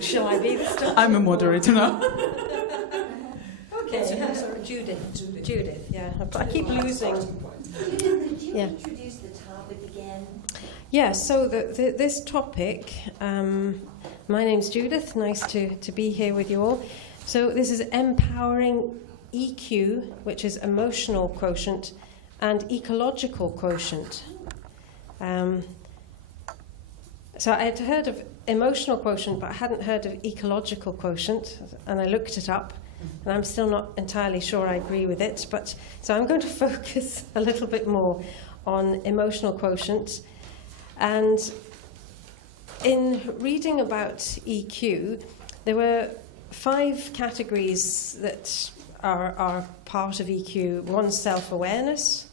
Shall I be this time? I'm a moderator now. Okay, sorry, Judith, yeah. I keep losing. Could you introduce the topic again? Yeah, so this topic, my name's Judith, nice to be here with you all. So this is empowering EQ, which is emotional quotient, and ecological quotient. So I had heard of emotional quotient, but I hadn't heard of ecological quotient, and I looked it up, and I'm still not entirely sure I agree with it. But so I'm going to focus a little bit more on emotional quotient. And in reading about EQ, there were 5 categories that are part of EQ. 1, self-awareness.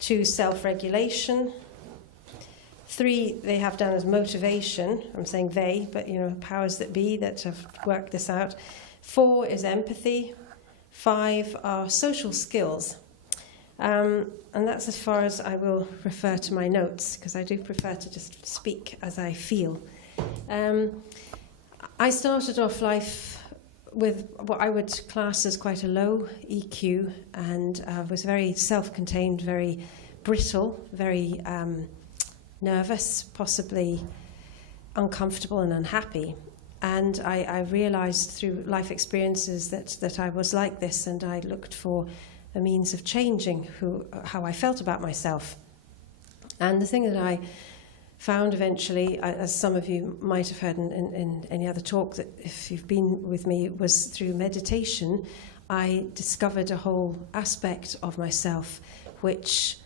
2, self-regulation. 3, they have down as motivation. I'm saying they, but powers that be that have worked this out. 4 is empathy. 5 are social skills. And that's as far as I will refer to my notes, because I do prefer to just speak as I feel. I started off life with what I would class as quite a low EQ, and was very self-contained, very brittle, very nervous, possibly uncomfortable and unhappy. And I realized through life experiences that I was like this, and I looked for a means of changing how I felt about myself. And the thing that I found eventually, as some of you might have heard in any other talk, that if you've been with me, was through meditation. I discovered a whole aspect of myself which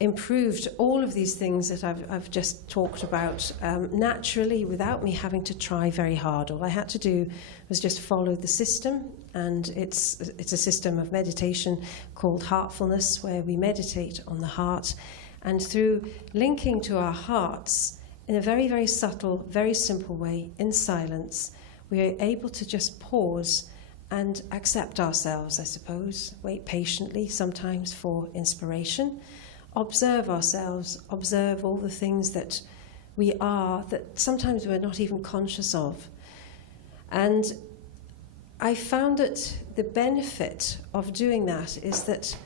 improved all of these things that I've just talked about naturally, without me having to try very hard. All I had to do was just follow the system, and it's a system of meditation called heartfulness, where we meditate on the heart, and through linking to our hearts in a very, very subtle, very simple way, in silence, we are able to just pause and accept ourselves, I suppose, wait patiently, sometimes for inspiration, observe ourselves, observe all the things that we are, that sometimes we're not even conscious of. And I found that the benefit of doing that is that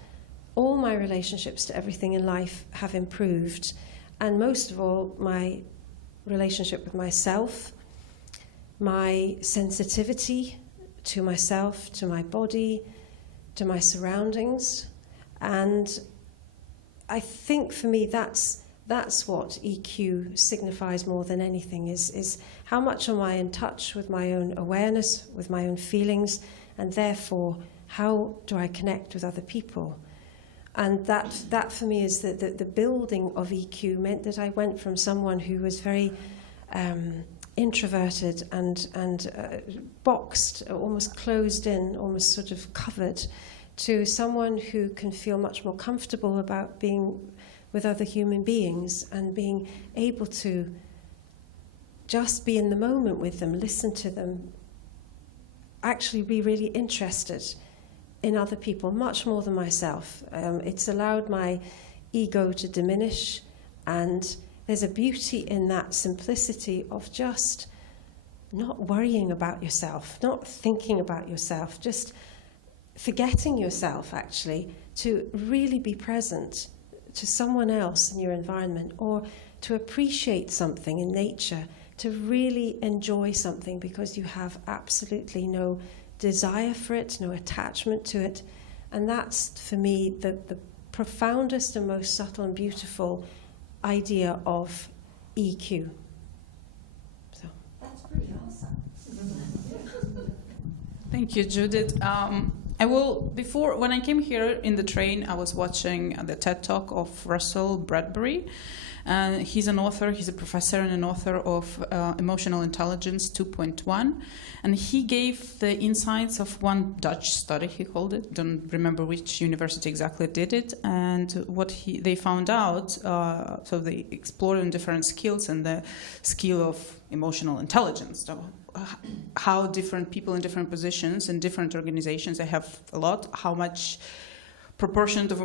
all my relationships to everything in life have improved, and most of all, my relationship with myself, my sensitivity to myself, to my body, to my surroundings. And I think for me that's what EQ signifies more than anything, is how much am I in touch with my own awareness, with my own feelings, and therefore how do I connect with other people. And that for me is the building of EQ meant that I went from someone who was very introverted and boxed, almost closed in, almost sort of covered, to someone who can feel much more comfortable about being with other human beings and being able to just be in the moment with them, listen to them, actually be really interested in other people, much more than myself. It's allowed my ego to diminish, and there's a beauty in that simplicity of just not worrying about yourself, not thinking about yourself, just forgetting yourself, actually, to really be present to someone else in your environment, or to appreciate something in nature, to really enjoy something because you have absolutely no desire for it, no attachment to it. And that's, for me, the profoundest and most subtle and beautiful idea of EQ. So. That's pretty awesome. Thank you, Judith. When I came here in the train, I was watching the TED Talk of Russell Bradbury. He's an author, he's a professor and an author of Emotional Intelligence 2.1. And he gave the insights of one Dutch study, he called it. Don't remember which university exactly did it. And what they found out, so they explored on different skills, and the skill of emotional intelligence. So how different people in different positions in different organizations, they have a lot, how much proportion of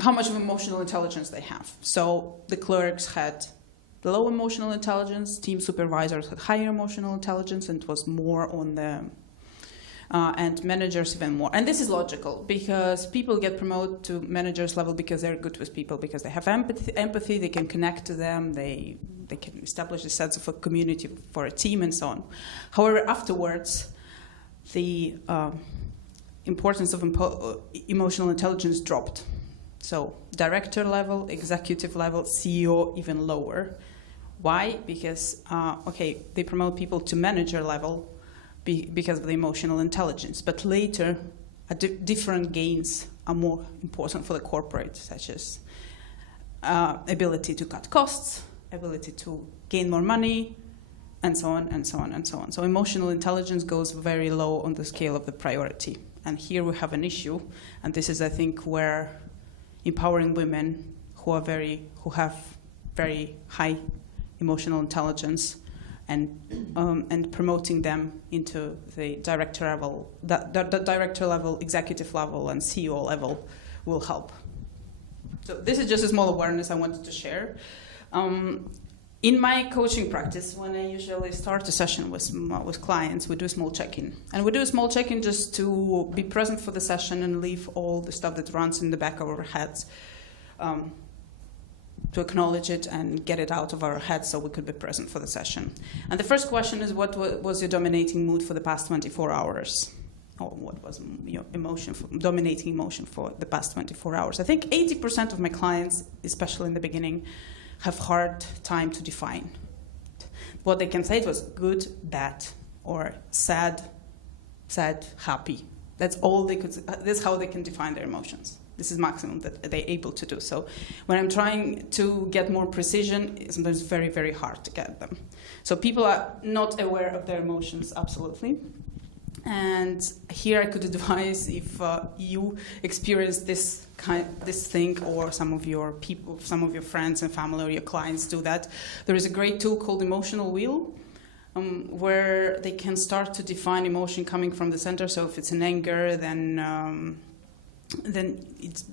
how much of emotional intelligence they have. So the clerks had low emotional intelligence, team supervisors had higher emotional intelligence, and it was more on the and managers even more. And this is logical, because people get promoted to managers level because they're good with people, because they have empathy, they can connect to them, they can establish a sense of a community for a team and so on. However, afterwards, the importance of emotional intelligence dropped. So director level, executive level, CEO, even lower. Why? Because, they promote people to manager level because of the emotional intelligence. But later, different gains are more important for the corporate, such as ability to cut costs, ability to gain more money, and so on, and so on, and so on. So emotional intelligence goes very low on the scale of the priority. And here we have an issue, and this is, I think, where empowering women who have very high emotional intelligence and promoting them into the director level, the director level, executive level, and CEO level will help. So this is just a small awareness I wanted to share. In my coaching practice, when I usually start a session with clients, we do a small check-in. And we do a small check-in just to be present for the session and leave all the stuff that runs in the back of our heads, to acknowledge it and get it out of our heads so we could be present for the session. And the first question is, what was your dominating mood for the past 24 hours? Or what was your dominating emotion for the past 24 hours? I think 80% of my clients, especially in the beginning, have hard time to define. What they can say, it was good, bad, or sad, happy. That's all they could. That's how they can define their emotions. This is maximum that they're able to do. So when I'm trying to get more precision, it's sometimes very, very hard to get them. So people are not aware of their emotions, absolutely. And here I could advise, if you experience this thing, or some of your people, some of your friends and family or your clients do that, there is a great tool called Emotional Wheel, where they can start to define emotion coming from the center. So if it's an anger, then it's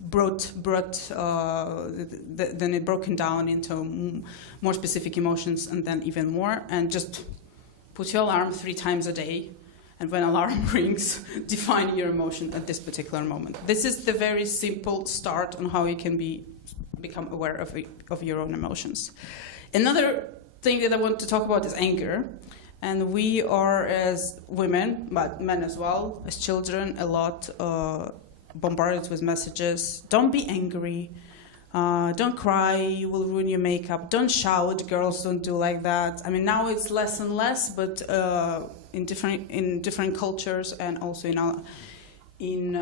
then it broken down into more specific emotions, and then even more. And just put your alarm 3 times a day. And when alarm rings, define your emotion at this particular moment. This is the very simple start on how you can become aware of your own emotions. Another thing that I want to talk about is anger. And we are, as women, but men as well, as children, a lot bombarded with messages. Don't be angry. Don't cry, you will ruin your makeup. Don't shout, girls don't do like that. I mean, now it's less and less, but in different cultures, and also in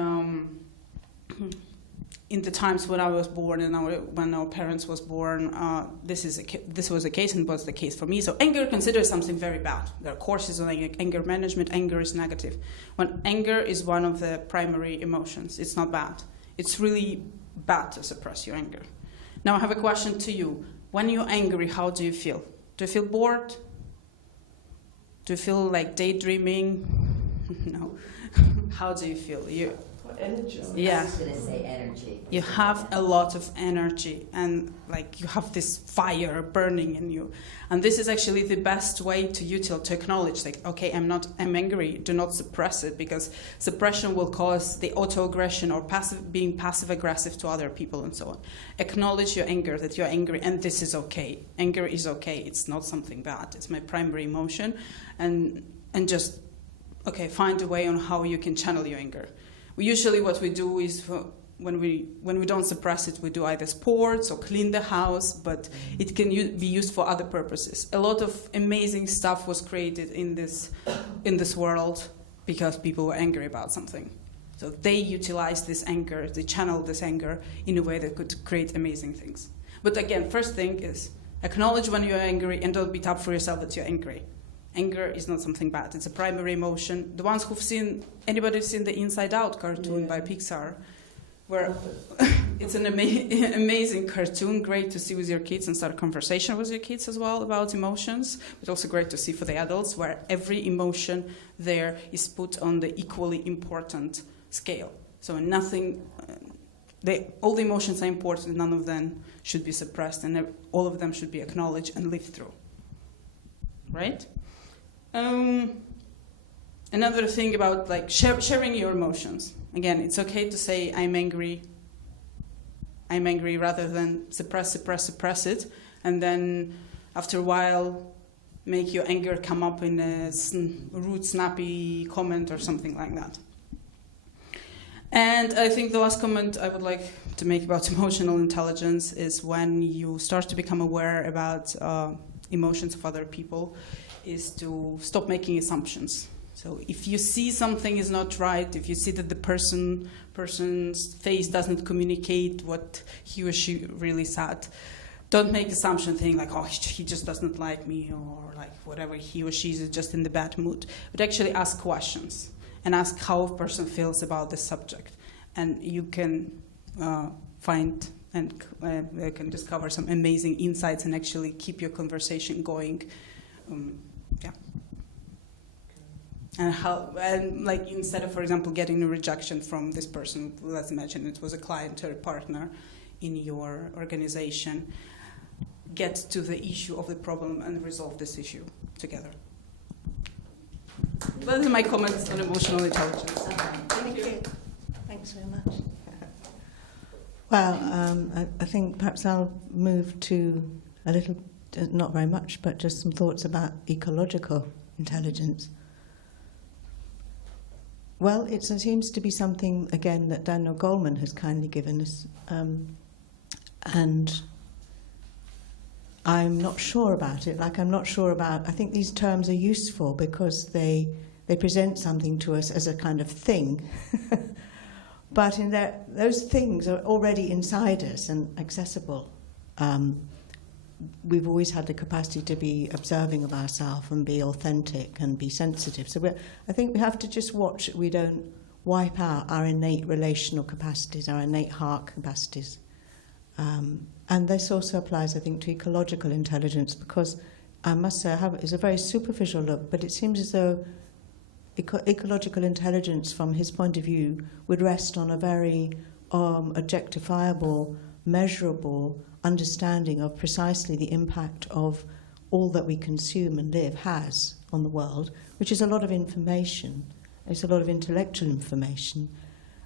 the times when I was born and when our parents was born, this was the case, and was the case for me. So anger considered something very bad. There are courses on anger management. Anger is negative. When anger is one of the primary emotions, it's not bad. It's really bad to suppress your anger. Now I have a question to you. When you're angry, how do you feel? Do you feel bored? Do you feel like daydreaming? No. How do you feel? Energy. Yeah. I was going to say energy. You have a lot of energy, and like you have this fire burning in you. And this is actually the best way to acknowledge, like, okay, I'm angry. Do not suppress it, because suppression will cause the autoaggression or being passive aggressive to other people and so on. Acknowledge your anger, that you're angry, and this is okay. Anger is okay. It's not something bad. It's my primary emotion, and just find a way on how you can channel your anger. Usually what we do is, when we don't suppress it, we do either sports or clean the house, but it can be used for other purposes. A lot of amazing stuff was created in this world because people were angry about something. So they utilized this anger, they channeled this anger in a way that could create amazing things. But again, first thing is acknowledge when you're angry, and don't beat up for yourself that you're angry. Anger is not something bad. It's a primary emotion. The ones anybody's seen the Inside Out cartoon by Pixar, where it's an amazing cartoon, great to see with your kids and start a conversation with your kids as well about emotions, but also great to see for the adults, where every emotion there is put on the equally important scale. So nothing all the emotions are important, none of them should be suppressed, and all of them should be acknowledged and lived through. Right? Another thing about like sharing your emotions. Again, it's okay to say I'm angry rather than suppress it, and then after a while make your anger come up in a rude, snappy comment or something like that. And I think the last comment I would like to make about emotional intelligence is when you start to become aware about emotions of other people, is to stop making assumptions. So if you see something is not right, if you see that the person's face doesn't communicate what he or she really said, don't make assumption thinking like, oh, he just doesn't like me, or like whatever, he or she is just in the bad mood. But actually ask questions and ask how a person feels about the subject. And you can find and can discover some amazing insights and actually keep your conversation going. And like instead of, for example, getting a rejection from this person, let's imagine it was a client or a partner in your organization, get to the issue of the problem and resolve this issue together. Those are my comments on emotional intelligence. Thank you. Thanks very much. Well, I think perhaps I'll move to a little, not very much, but just some thoughts about ecological intelligence. Well, it seems to be something, again, that Daniel Goleman has kindly given us. And I'm not sure about it. I think these terms are useful because they present something to us as a kind of thing. But those things are already inside us and accessible. We've always had the capacity to be observing of ourselves and be authentic and be sensitive. So I think we have to just watch that we don't wipe out our innate relational capacities, our innate heart capacities. And this also applies, I think, to ecological intelligence, because I must say it's a very superficial look, but it seems as though ecological intelligence, from his point of view, would rest on a very objectifiable, measurable understanding of precisely the impact of all that we consume and live has on the world, which is a lot of information. It's a lot of intellectual information.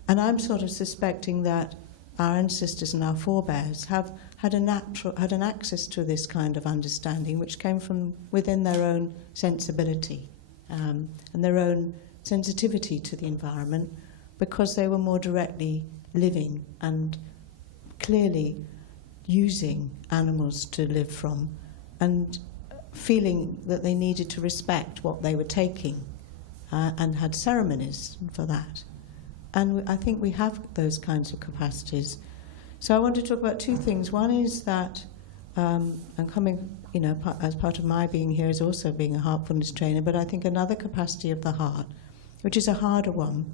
And I'm sort of suspecting that our ancestors and our forebears have had an access to this kind of understanding, which came from within their own sensibility and their own sensitivity to the environment, because they were more directly living and clearly using animals to live from, and feeling that they needed to respect what they were taking, and had ceremonies for that. And I think we have those kinds of capacities. So I want to talk about two things. One is that, and coming, as part of my being here is also being a heartfulness trainer, but I think another capacity of the heart, which is a harder one,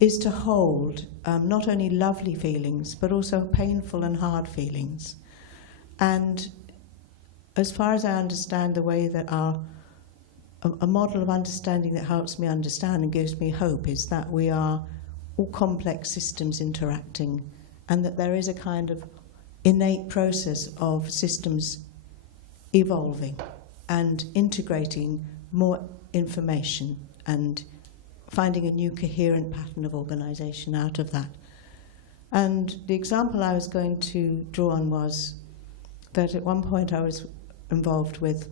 is to hold not only lovely feelings, but also painful and hard feelings. And as far as I understand the way that a model of understanding that helps me understand and gives me hope is that we are all complex systems interacting, and that there is a kind of innate process of systems evolving and integrating more information and finding a new coherent pattern of organisation out of that. And the example I was going to draw on was that at one point I was involved with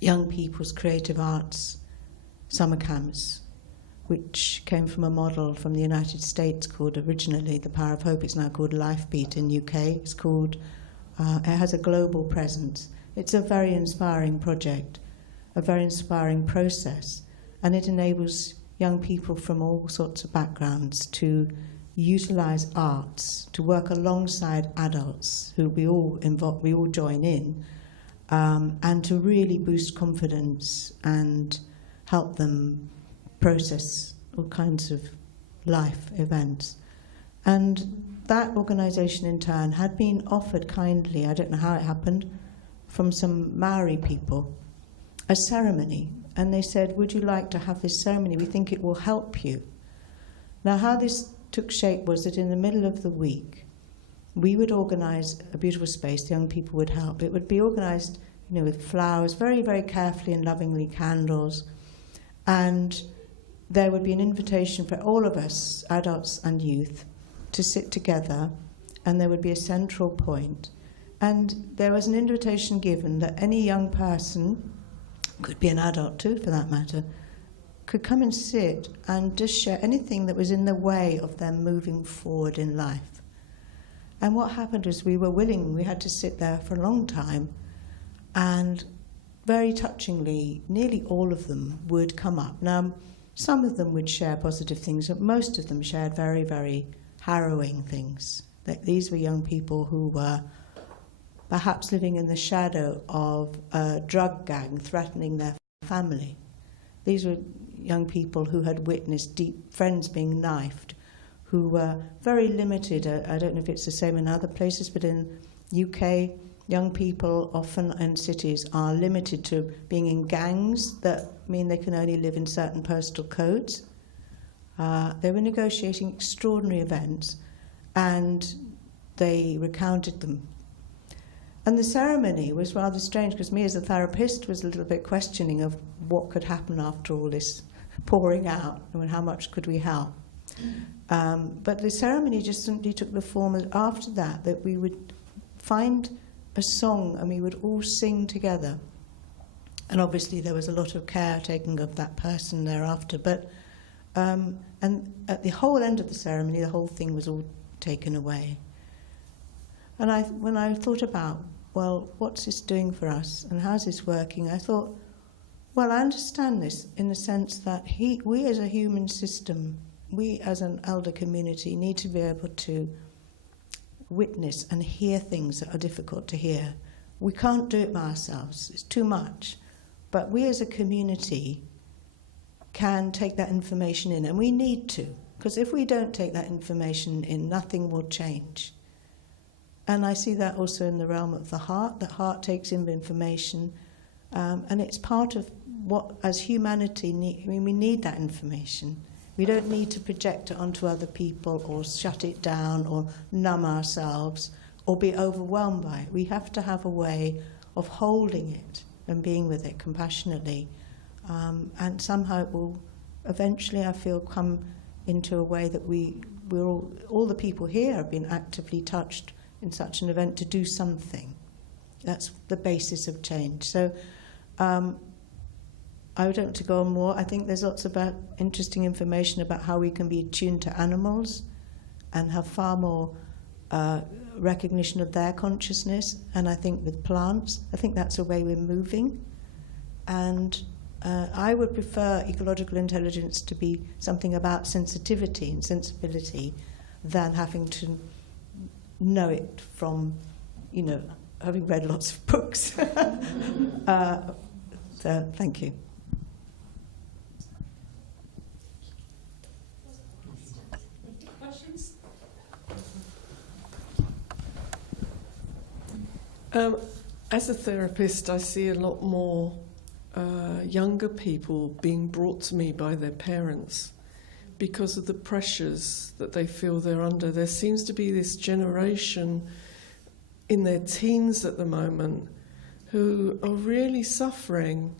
young people's creative arts summer camps, which came from a model from the United States called originally The Power of Hope. It's now called LifeBeat in UK. It's called, it has a global presence. It's a very inspiring project, a very inspiring process, and it enables young people from all sorts of backgrounds to utilize arts, to work alongside adults who we all join in, and to really boost confidence and help them process all kinds of life events. And that organisation in turn had been offered kindly, I don't know how it happened, from some Maori people, a ceremony. And they said, would you like to have this ceremony? We think it will help you. Now, how this took shape was that in the middle of the week, we would organise a beautiful space, the young people would help. It would be organised, with flowers, very, very carefully and lovingly, candles, and there would be an invitation for all of us, adults and youth, to sit together, and there would be a central point. And there was an invitation given that any young person, could be an adult too for that matter, could come and sit and just share anything that was in the way of them moving forward in life. And what happened was we had to sit there for a long time, and very touchingly, nearly all of them would come up. Now, some of them would share positive things, but most of them shared very, very harrowing things. That these were young people who were perhaps living in the shadow of a drug gang threatening their family. These were young people who had witnessed friends being knifed, who were very limited. I don't know if it's the same in other places, but in UK, young people often in cities are limited to being in gangs that mean they can only live in certain postal codes. They were negotiating extraordinary events, and they recounted them. And the ceremony was rather strange, because me as a therapist was a little bit questioning of what could happen after all this pouring out, and how much could we help. But the ceremony just simply took the form of, after that we would find a song and we would all sing together. And obviously there was a lot of care taken of that person thereafter. But and at the whole end of the ceremony, the whole thing was all taken away. And when I thought about, well, what's this doing for us and how's this working, I thought, well, I understand this in the sense that we as a human system, we as an elder community need to be able to witness and hear things that are difficult to hear. We can't do it by ourselves, it's too much. But we as a community can take that information in, and we need to, because if we don't take that information in, nothing will change. And I see that also in the realm of the heart. The heart takes in information, and it's part of what, as humanity, we need that information. We don't need to project it onto other people or shut it down or numb ourselves or be overwhelmed by it. We have to have a way of holding it and being with it compassionately. And somehow it will eventually, I feel, come into a way that we're all the people here have been actively touched in such an event to do something. That's the basis of change. So I don't want to go on more. I think there's lots of interesting information about how we can be attuned to animals and have far more recognition of their consciousness. And I think with plants, I think that's the way we're moving. And I would prefer ecological intelligence to be something about sensitivity and sensibility than having to know it from, having read lots of books. So, thank you. Questions? As a therapist, I see a lot more younger people being brought to me by their parents because of the pressures that they feel they're under. There seems to be this generation in their teens at the moment who are really suffering,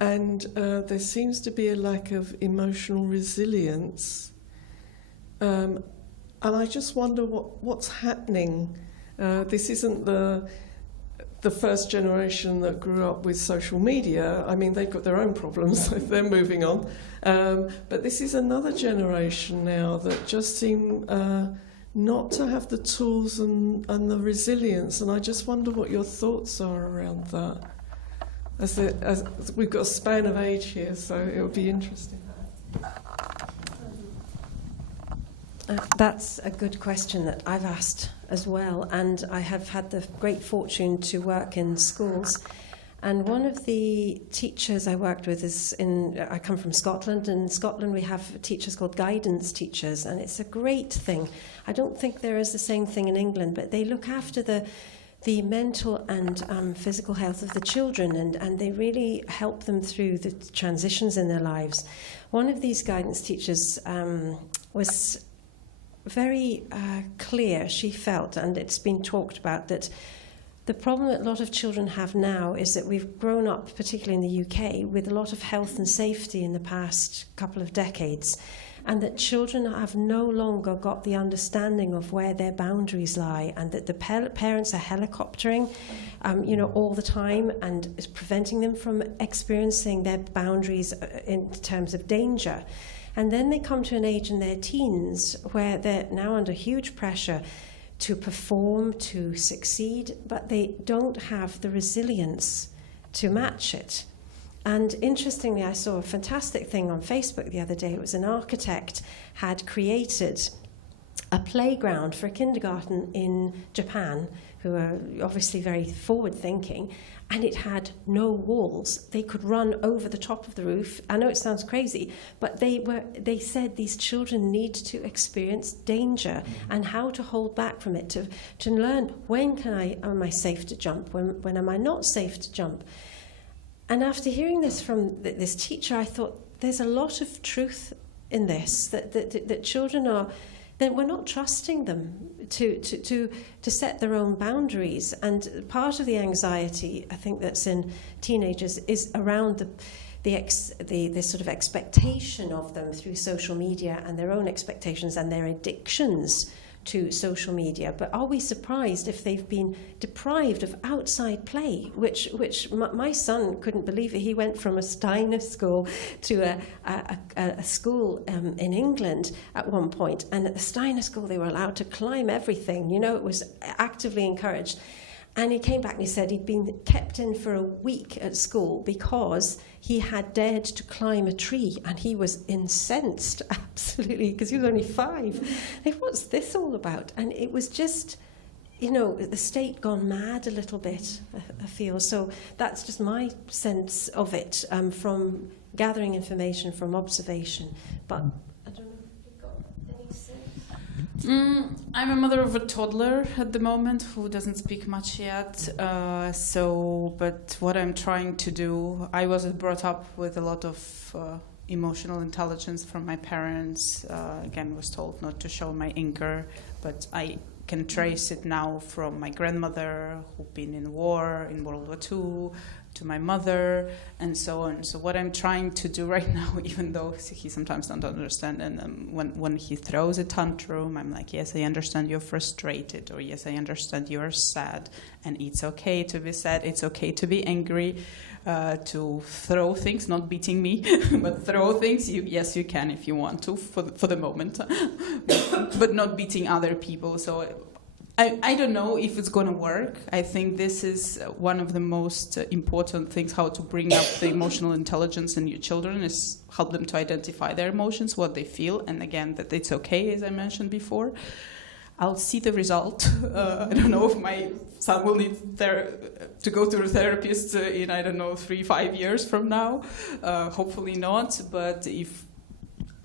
and there seems to be a lack of emotional resilience. And I just wonder what's happening. This isn't the first generation that grew up with social media. I mean, they've got their own problems, they're moving on. But this is another generation now that just seem not to have the tools and the resilience. And I just wonder what your thoughts are around that. As we've got a span of age here, so it'll be interesting. That's a good question that I've asked as well, and I have had the great fortune to work in schools. And one of the teachers I worked with I come from Scotland, and in Scotland we have teachers called guidance teachers, and it's a great thing. I don't think there is the same thing in England, but they look after the mental and physical health of the children, and they really help them through the transitions in their lives. One of these guidance teachers was very clear, she felt, and it's been talked about, that the problem that a lot of children have now is that we've grown up, particularly in the UK, with a lot of health and safety in the past couple of decades, and that children have no longer got the understanding of where their boundaries lie, and that the parents are helicoptering, all the time, and is preventing them from experiencing their boundaries in terms of danger. And then they come to an age in their teens where they're now under huge pressure to perform, to succeed, but they don't have the resilience to match it. And interestingly, I saw a fantastic thing on Facebook the other day. It was an architect had created a playground for a kindergarten in Japan, who are obviously very forward-thinking, and it had no walls. They could run over the top of the roof. I know it sounds crazy, but they said these children need to experience danger and how to hold back from it, to learn when am I safe to jump, when am I not safe to jump. And after hearing this from this teacher, I thought there's a lot of truth in this, that children are, that we're not trusting them to set their own boundaries. And part of the anxiety, I think, that's in teenagers is around the sort of expectation of them through social media, and their own expectations and their addictions to social media. But are we surprised if they've been deprived of outside play, which my son couldn't believe it. He went from a Steiner school to a school in England at one point, and at the Steiner school they were allowed to climb everything, it was actively encouraged. And he came back and he said he'd been kept in for a week at school because he had dared to climb a tree, and he was incensed, absolutely, because he was only 5. Like, what's this all about? And it was just, the state gone mad a little bit, I feel. So that's just my sense of it, from gathering information from observation. But I don't know if you've got any sense. I'm a mother of a toddler at the moment who doesn't speak much yet. But what I'm trying to do, I was brought up with a lot of emotional intelligence from my parents. Again, was told not to show my anger, but I can trace it now from my grandmother, who'd been in war, in World War II, to my mother, and so on. So what I'm trying to do right now, even though he sometimes don't understand, and when he throws a tantrum, I'm like, yes, I understand you're frustrated, or yes, I understand you're sad, and it's okay to be sad, it's okay to be angry, to throw things, not beating me, but throw things. Yes, you can if you want to, for the moment, but not beating other people. So I don't know if it's going to work. I think this is one of the most important things, how to bring up the emotional intelligence in your children, is help them to identify their emotions, what they feel, and again, that it's okay, as I mentioned before. I'll see the result. I don't know if my son will need to go to a therapist in, 3-5 years from now. Hopefully not, but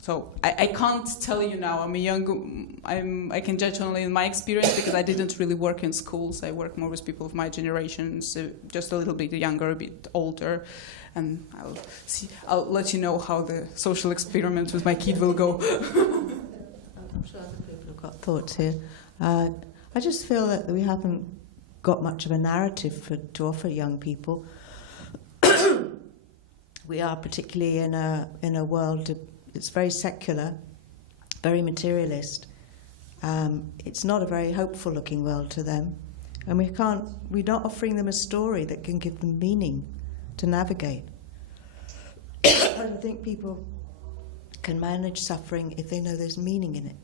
So I can't tell you now. I can judge only in my experience, because I didn't really work in schools. I work more with people of my generation, so just a little bit younger, a bit older, and I'll let you know how the social experiment with my kid will go. I'm sure other people have got thoughts here. I just feel that we haven't got much of a narrative to offer young people. We are particularly in a world it's very secular, very materialist. It's not a very hopeful-looking world to them, and we're not offering them a story that can give them meaning to navigate. I think people can manage suffering if they know there's meaning in it.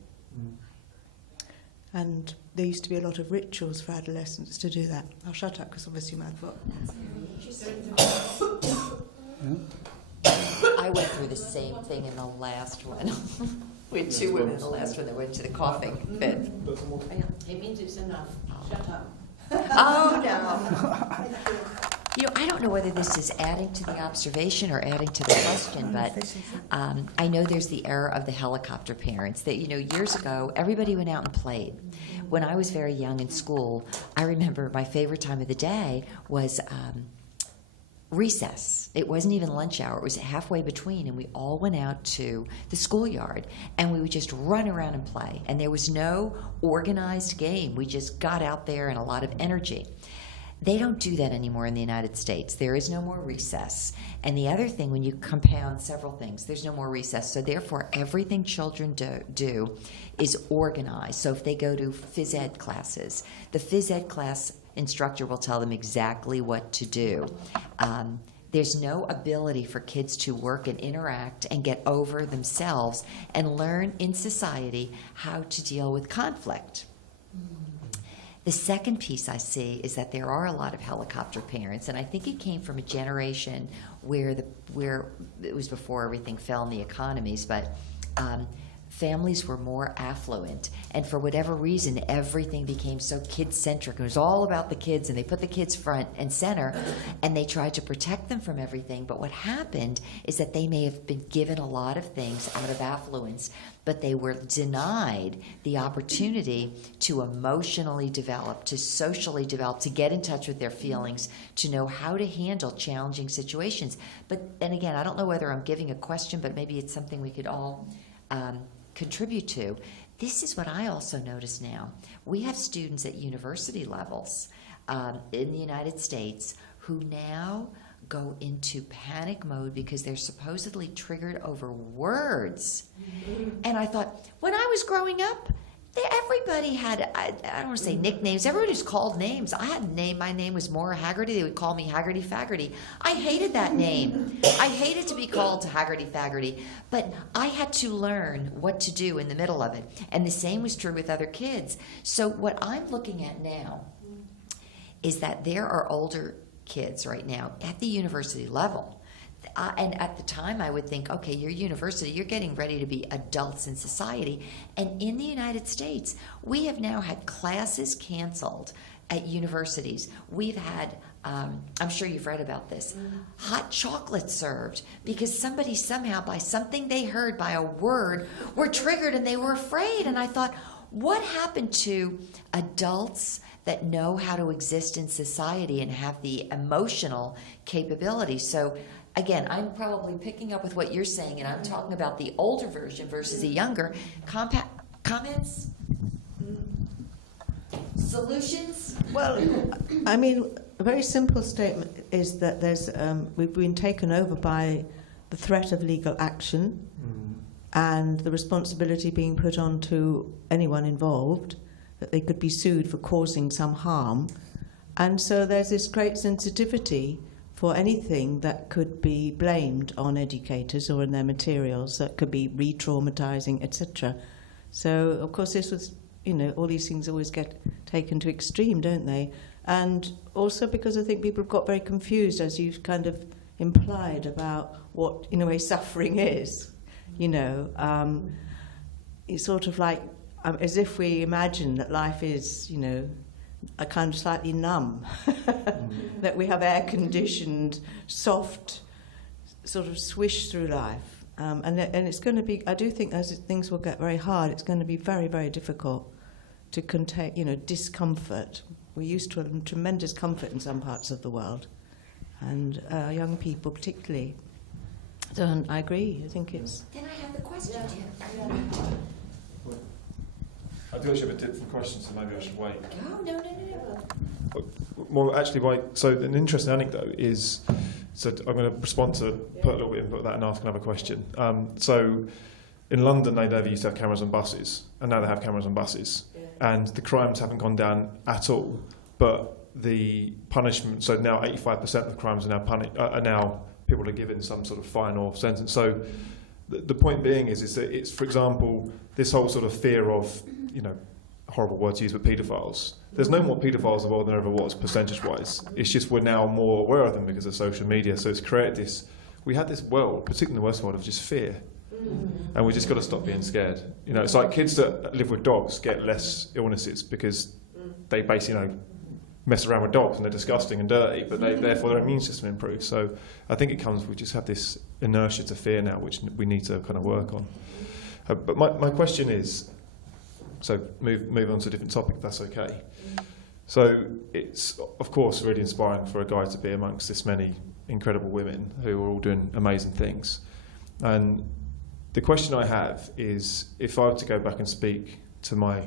And there used to be a lot of rituals for adolescents to do that. I'll shut up because obviously my book. I went through the same thing in the last one. With 2 women in the last one that went to the coughing fit. It means it's enough. Shut up. Oh, no. I don't know whether this is adding to the observation or adding to the question, but I know there's the era of the helicopter parents that, years ago, everybody went out and played. When I was very young in school, I remember my favorite time of the day was recess. It wasn't even lunch hour. It was halfway between, and we all went out to the schoolyard, and we would just run around and play. And there was no organized game. We just got out there and a lot of energy. They don't do that anymore in the United States. There is no more recess. And the other thing, when you compound several things, there's no more recess. So therefore, everything children do is organized. So if they go to phys ed classes, the phys ed class instructor will tell them exactly what to do. There's no ability for kids to work and interact and get over themselves and learn in society how to deal with conflict. The second piece I see is that there are a lot of helicopter parents, and I think it came from a generation where it was before everything fell in the economies, but families were more affluent, and for whatever reason, everything became so kid-centric. It was all about the kids, and they put the kids front and center, and they tried to protect them from everything. But what happened is that they may have been given a lot of things out of affluence, but they were denied the opportunity to emotionally develop, to socially develop, to get in touch with their feelings, to know how to handle challenging situations. But then again, I don't know whether I'm giving a question, but maybe it's something we could all contribute to. This is what I also notice now. We have students at university levels in the United States who now go into panic mode because they're supposedly triggered over words. And I thought, when I was growing up, everybody had, I don't want to say nicknames, everybody was called names. I had a name, my name was Maura Haggerty, they would call me Haggerty Faggerty. I hated that name. I hated to be called to Haggerty Faggerty, but I had to learn what to do in the middle of it. And the same was true with other kids. So what I'm looking at now is that there are older kids right now at the university level. And at the time, I would think, okay, you're university, you're getting ready to be adults in society. And in the United States, we have now had classes canceled at universities. We've had, I'm sure you've read about this, hot chocolate served because somebody somehow, by something they heard, by a word, were triggered and they were afraid. And I thought, what happened to adults that know how to exist in society and have the emotional capability? So again, I'm probably picking up with what you're saying, and I'm talking about the older version versus the younger. Comments? Solutions? Well, I mean, a very simple statement is that we've been taken over by the threat of legal action and the responsibility being put on to anyone involved, that they could be sued for causing some harm. And so there's this great sensitivity for anything that could be blamed on educators or in their materials, that could be re-traumatizing, etc. So, of course, this was, all these things always get taken to extreme, don't they? And also because I think people have got very confused, as you've kind of implied, about what, in a way, suffering is. It's sort of like, as if we imagine that life is, a kind of slightly numb, that we have air-conditioned, soft sort of swish through life. And it's going to be, I do think as things will get very hard, it's going to be very, very difficult to contain, discomfort. We're used to a tremendous comfort in some parts of the world, and young people particularly. So I agree, I think it's... Then I have the question. I do actually have a different question, so maybe I should wait. Oh, no. Well, actually, so an interesting anecdote is, so I'm going to respond to, put a little bit input that and ask another question. So in London, they never used to have cameras on buses, and now they have cameras on buses. Yeah. And the crimes haven't gone down at all, but the punishment, so now 85% of crimes are now people are given some sort of fine or sentence. So the point being is that it's, for example, this whole sort of fear of, horrible words used, but paedophiles. There's no more paedophiles in the world than there ever was, percentage-wise. It's just we're now more aware of them because of social media. So it's created this, we had this world, particularly in the West world, of just fear. And we just got to stop being scared. It's like kids that live with dogs get less illnesses because they basically, mess around with dogs and they're disgusting and dirty, but therefore their immune system improves. So I think it comes, we just have this inertia to fear now, which we need to kind of work on. But my question is, so move on to a different topic, if that's okay. So it's, of course, really inspiring for a guy to be amongst this many incredible women who are all doing amazing things. And the question I have is, if I were to go back and speak to my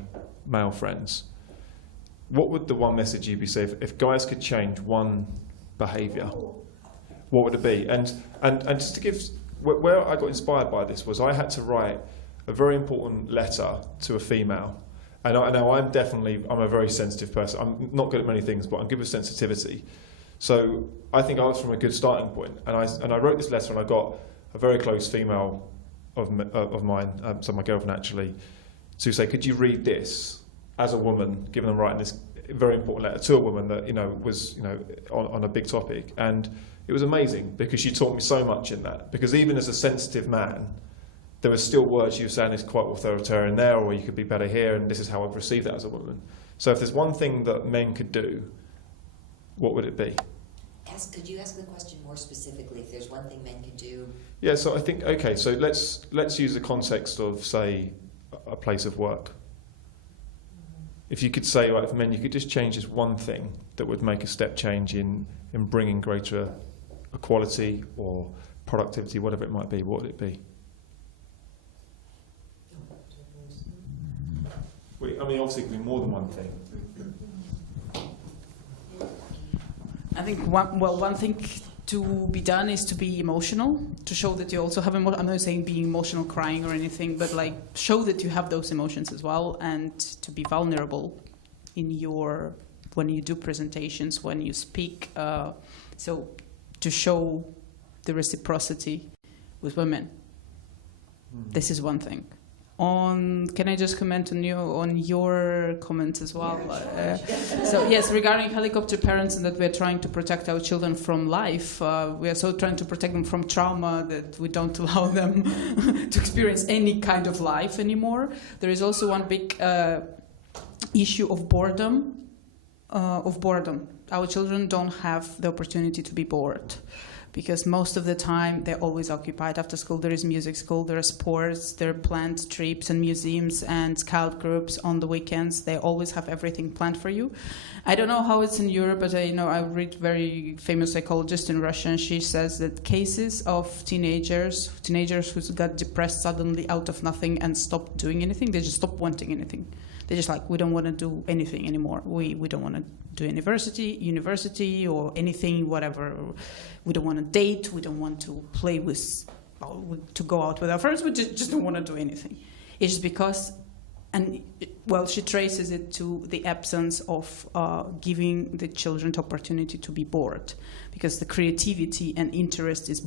male friends, what would the one message you'd be saying if guys could change one behaviour? What would it be? And just to give, where I got inspired by this was I had to write a very important letter to a female. And I know I'm a very sensitive person. I'm not good at many things, but I'm good with sensitivity. So I think I was from a good starting point. And I wrote this letter, and I got a very close female of mine, so my girlfriend actually, to say, could you read this as a woman, given I'm writing this very important letter to a woman that was on a big topic. And it was amazing because she taught me so much in that. Because even as a sensitive man, there were still words you were saying is quite authoritarian there, or you could be better here, and this is how I've received that as a woman. So if there's one thing that men could do, what would it be? Could you ask the question more specifically? If there's one thing men could do. Yeah. So I think so let's use the context of, say, a place of work. If you could say, right, for men, you could just change this one thing that would make a step change in bringing greater equality or productivity, whatever it might be, what would it be? Obviously it could be more than one thing. I think one thing to be done is to be emotional, to show that you also have I'm not saying being emotional, crying or anything, but like show that you have those emotions as well, and to be vulnerable when you do presentations, when you speak. So to show the reciprocity with women. This is one thing. Can I just comment on your comments as well? So yes, regarding helicopter parents and that we're trying to protect our children from life, we are so trying to protect them from trauma that we don't allow them to experience any kind of life anymore. There is also one big issue of boredom. Our children don't have the opportunity to be bored, because most of the time they're always occupied. After school there is music school, there are sports, there are planned trips and museums and scout groups on the weekends. They always have everything planned for you. I don't know how it's in Europe, but I read very famous psychologist in Russia, and she says that cases of teenagers who got depressed suddenly out of nothing and stopped doing anything, they just stopped wanting anything. They're just like, we don't want to do anything anymore. We don't want to do university or anything, whatever. We don't want to date. We don't want to play to go out with our friends. We just don't want to do anything. It's just because, she traces it to the absence of giving the children the opportunity to be bored, because the creativity and interest is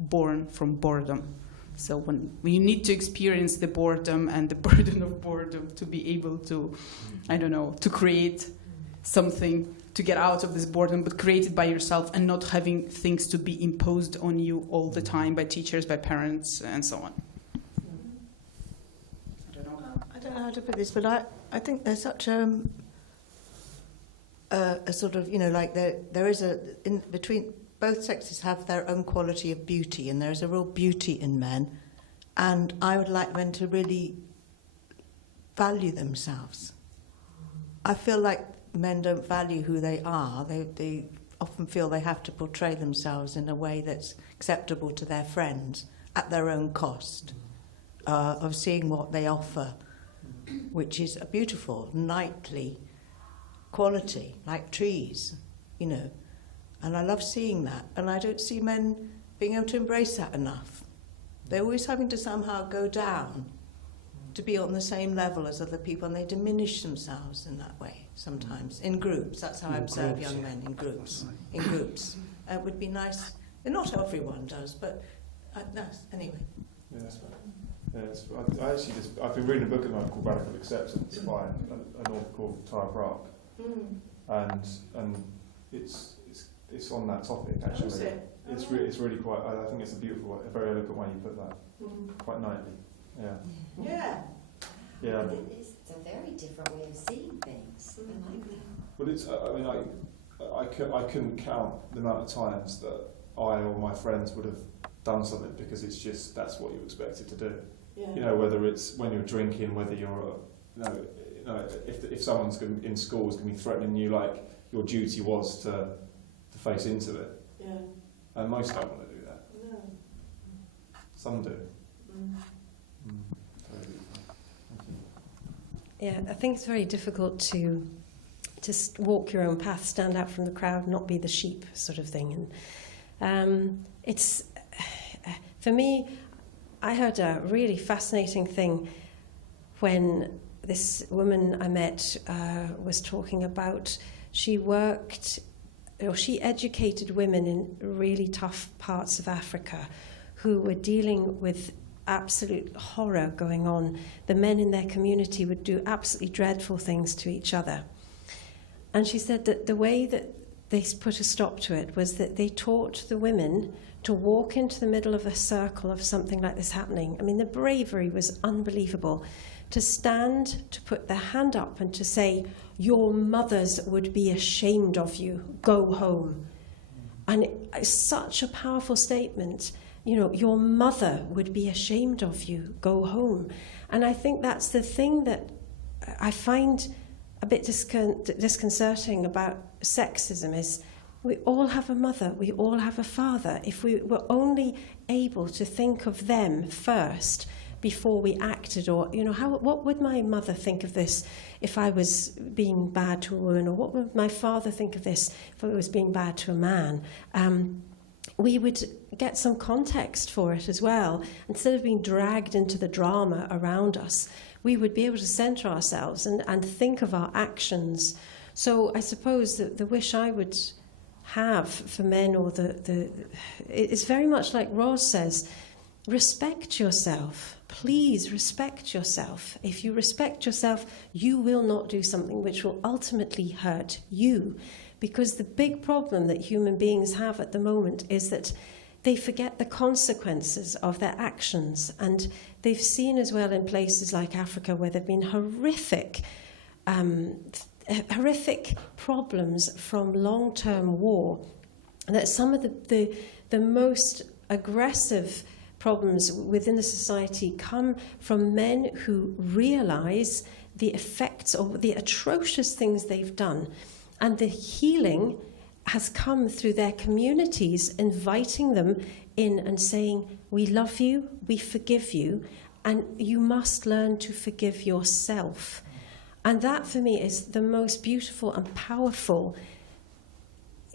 born from boredom. So when you need to experience the boredom and the burden of boredom to be able to, to create something to get out of this boredom, but create it by yourself and not having things to be imposed on you all the time by teachers, by parents, and so on. I don't know how to put this, but I think there's such a sort of, there is between both sexes have their own quality of beauty, and there's a real beauty in men, and I would like men to really value themselves. I feel like men don't value who they are. They often feel they have to portray themselves in a way that's acceptable to their friends at their own cost, of seeing what they offer, which is a beautiful, knightly quality, like trees, And I love seeing that, and I don't see men being able to embrace that enough. They're always having to somehow go down to be on the same level as other people, and they diminish themselves in that way sometimes, in groups. That's how I observe young men, in groups. In groups. It would be nice, and not everyone does, but anyway. I've been reading a book at the moment called Radical Acceptance by an author called Tara Brach, and it's on that topic actually. It's really quite. I think it's a beautiful, a very eloquent way you put that. Quite knightly. Yeah. It's a very different way of seeing things. I like that. But I couldn't count the amount of times that I or my friends would have done something because it's just that's what you're expected to do. Yeah. Whether it's when you're drinking, whether you're if someone's in school is going to be threatening you, like your duty was to face into it. Yeah. And most don't want to do that. No. Some do. Yeah, I think it's very difficult to walk your own path, stand out from the crowd, not be the sheep, sort of thing. And it's for me. I heard a really fascinating thing when this woman I met was talking about. She educated women in really tough parts of Africa who were dealing with absolute horror going on. The men in their community would do absolutely dreadful things to each other. And she said that the way that they put a stop to it was that they taught the women to walk into the middle of a circle of something like this happening. I mean, the bravery was unbelievable. To stand, to put their hand up and to say, your mothers would be ashamed of you, go home. And it's such a powerful statement. You know, your mother would be ashamed of you, go home. And I think that's the thing that I find a bit disconcerting about sexism is we all have a mother, we all have a father. If we were only able to think of them first before we acted, or, you know, what would my mother think of this if I was being bad to a woman, or what would my father think of this if I was being bad to a man? We would get some context for it as well. Instead of being dragged into the drama around us, we would be able to center ourselves and think of our actions. So I suppose that the wish I would have for men, or it's very much like Roz says, respect yourself. Please respect yourself. If you respect yourself, you will not do something which will ultimately hurt you. Because the big problem that human beings have at the moment is that they forget the consequences of their actions. And they've seen as well in places like Africa where there have been horrific problems from long-term war, that some of the most aggressive problems within the society come from men who realize the effects of the atrocious things they've done. And the healing has come through their communities, inviting them in and saying, we love you, we forgive you, and you must learn to forgive yourself. And that, for me, is the most beautiful and powerful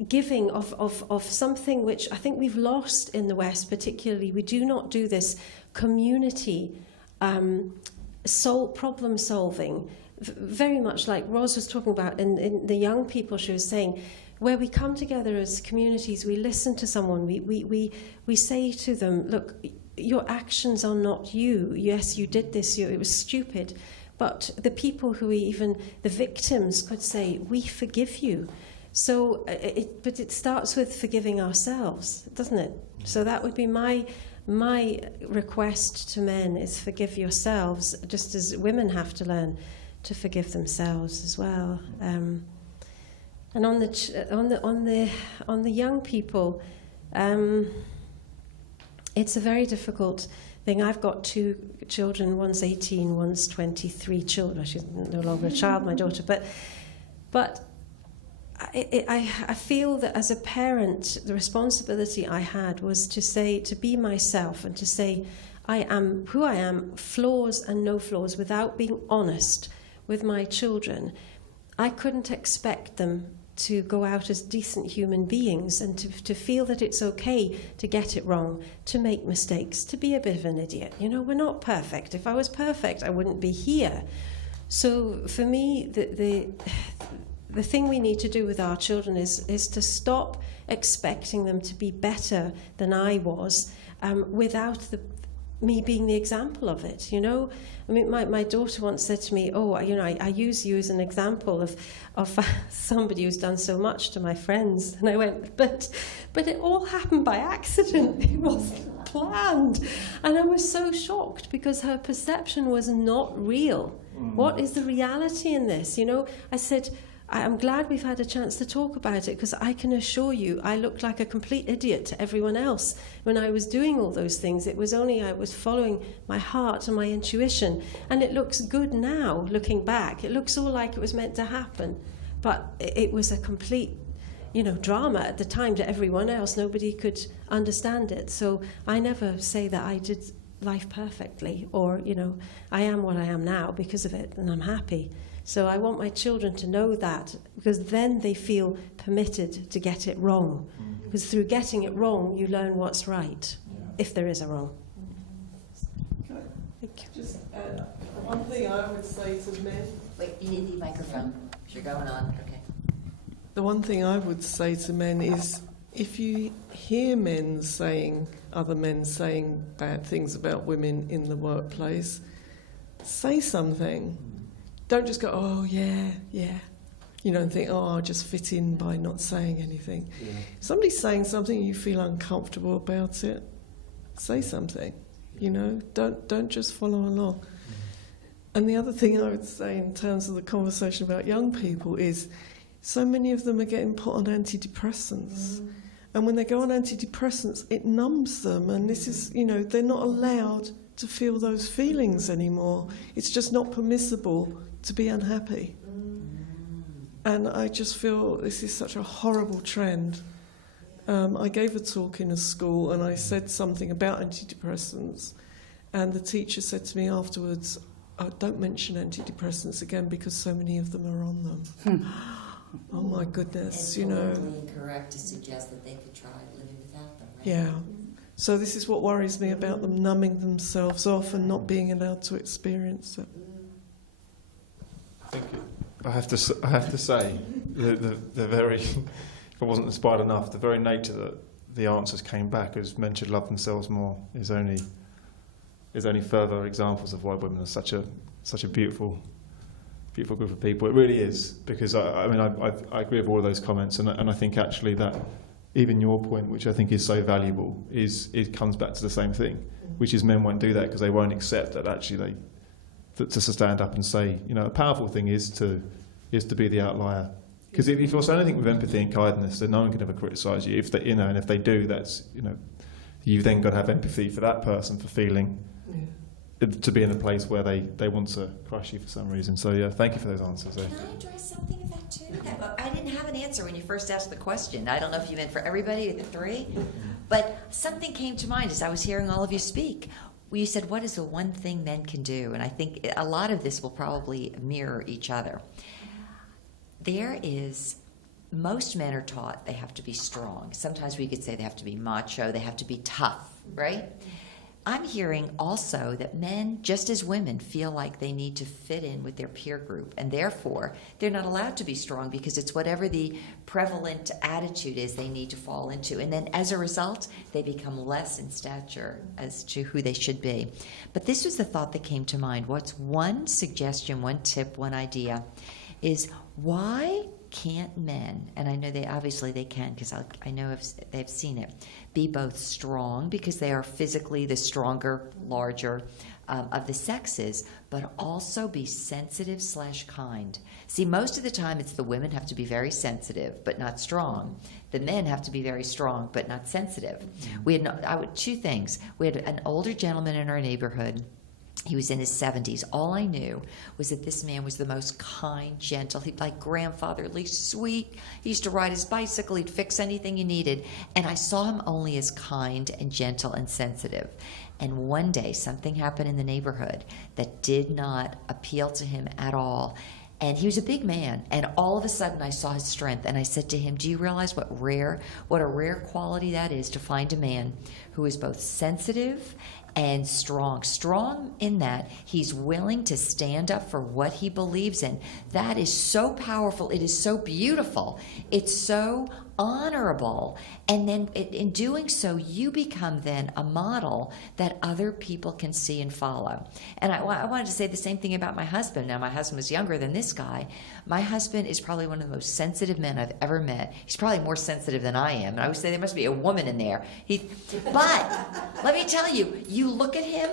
giving of something which I think we've lost in the West, particularly. We do not do this community problem solving, very much like Roz was talking about in the young people. She was saying, where we come together as communities, we listen to someone, we say to them, look, your actions are not you. Yes, you did this, it was stupid. But the people who the victims could say, we forgive you. So, but it starts with forgiving ourselves, doesn't it? So that would be my request to men, is forgive yourselves, just as women have to learn to forgive themselves as well. And on the young people, it's a very difficult thing. I've got 2 children. One's 18, one's 23. Children. She's no longer a child, my daughter. But I feel that as a parent, the responsibility I had was to be myself and to say, I am who I am, flaws and no flaws, without being honest with my children. I couldn't expect them to go out as decent human beings and to feel that it's okay to get it wrong, to make mistakes, to be a bit of an idiot. You know, we're not perfect. If I was perfect, I wouldn't be here. So for me, the thing we need to do with our children is to stop expecting them to be better than I was, without me being the example of it, you know? I mean, my daughter once said to me, I use you as an example of somebody who's done so much to my friends. And I went, but it all happened by accident. It wasn't planned. And I was so shocked because her perception was not real. What is the reality in this? You know, I said, I'm glad we've had a chance to talk about it, because I can assure you I looked like a complete idiot to everyone else when I was doing all those things. It was only I was following my heart and my intuition. And it looks good now, looking back. It looks all like it was meant to happen. But it was a complete, drama at the time to everyone else. Nobody could understand it. So I never say that I did life perfectly, or, I am what I am now because of it, and I'm happy. So I want my children to know that, because then they feel permitted to get it wrong. Because through getting it wrong, you learn what's right, if there is a wrong. Thank you. Just one thing I would say to men. Wait, you need the microphone. You're going on. Okay. The one thing I would say to men is, if you hear other men saying bad things about women in the workplace, say something. Don't just go, oh, yeah, and think, oh, I'll just fit in by not saying anything. Yeah. If somebody's saying something and you feel uncomfortable about it, say something. Don't just follow along. And the other thing I would say in terms of the conversation about young people is, so many of them are getting put on antidepressants. And when they go on antidepressants, it numbs them. And this is, they're not allowed to feel those feelings anymore. It's just not permissible to be unhappy. And I just feel this is such a horrible trend. I gave a talk in a school and I said something about antidepressants, and the teacher said to me afterwards, don't mention antidepressants again because so many of them are on them. Oh my goodness, It's totally incorrect to suggest that they could try living without them, right? Yeah. So this is what worries me about them numbing themselves off and not being allowed to experience it. Thank you. I have to say, the very, if I wasn't inspired enough, the very nature that the answers came back as men should love themselves more is only further examples of why women are such a beautiful group of people. It really is, because I agree with all of those comments, and I think actually that even your point, which I think is so valuable, it comes back to the same thing, which is men won't do that because they won't accept that actually to stand up and say, a powerful thing is to be the outlier. Because if you're saying anything with empathy and kindness, then no one can ever criticise you. If they, and if they do, that's you've then got to have empathy for that person for feeling to be in a place where they want to crush you for some reason. So thank you for those answers. Can I address something of that too? I didn't have an answer when you first asked the question. I don't know if you meant for everybody or the three, but something came to mind as I was hearing all of you speak. You said, what is the one thing men can do? And I think a lot of this will probably mirror each other. Most men are taught they have to be strong. Sometimes we could say they have to be macho, they have to be tough, right? I'm hearing also that men, just as women, feel like they need to fit in with their peer group, and therefore they're not allowed to be strong because it's whatever the prevalent attitude is they need to fall into. And then as a result, they become less in stature as to who they should be. But this was the thought that came to mind. What's one suggestion, one tip, one idea is, why can't men, and I know they can because I know they've seen it, be both strong because they are physically the stronger, larger of the sexes, but also be sensitive / kind. See, most of the time it's the women have to be very sensitive but not strong. The men have to be very strong but not sensitive. We had two things. We had an older gentleman in our neighborhood. He was in his 70s. All I knew was that this man was the most kind, gentle, like grandfatherly, sweet. He used to ride his bicycle. He'd fix anything you needed. And I saw him only as kind and gentle and sensitive. And one day, something happened in the neighborhood that did not appeal to him at all. And he was a big man, and all of a sudden I saw his strength, and I said to him, do you realize what a rare quality that is, to find a man who is both sensitive and strong. Strong in that he's willing to stand up for what he believes in. That is so powerful. It is so beautiful. It's so honorable. And then in doing so, you become then a model that other people can see and follow. And I wanted to say the same thing about my husband. Now, my husband was younger than this guy. My husband is probably one of the most sensitive men I've ever met. He's probably more sensitive than I am. And I would say there must be a woman in there. But let me tell you, you look at him,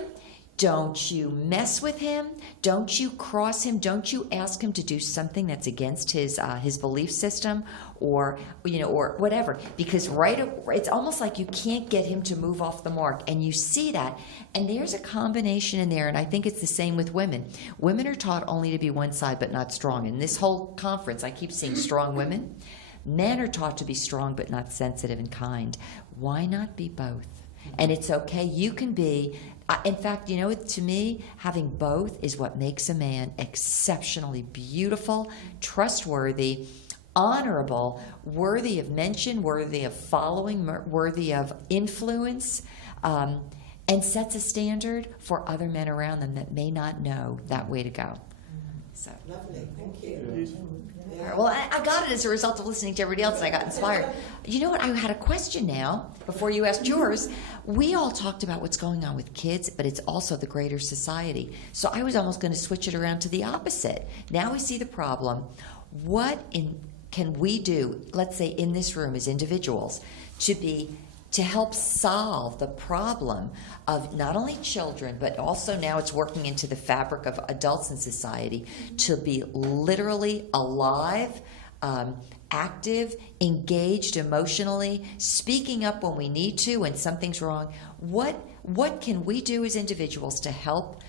don't you mess with him, don't you cross him, don't you ask him to do something that's against his belief system or whatever, because it's almost like you can't get him to move off the mark, and you see that, and there's a combination in there, and I think it's the same with women. Women are taught only to be one side but not strong. In this whole conference, I keep seeing strong women. Men are taught to be strong but not sensitive and kind. Why not be both? And it's okay. You can be, in fact, to me, having both is what makes a man exceptionally beautiful, trustworthy, honorable, worthy of mention, worthy of following, worthy of influence, and sets a standard for other men around them that may not know that way to go. So Lovely, thank you. yeah. Well, I got it as a result of listening to everybody else, and I got inspired. You know what? I had a question now, before you asked yours. We all talked about what's going on with kids, but it's also the greater society. So I was almost going to switch it around to the opposite. Now we see the problem. What can we do, let's say in this room as individuals, to help solve the problem of not only children, but also now it's working into the fabric of adults in society, to be literally alive, active, engaged emotionally, speaking up when we need to when something's wrong. What can we do as individuals to help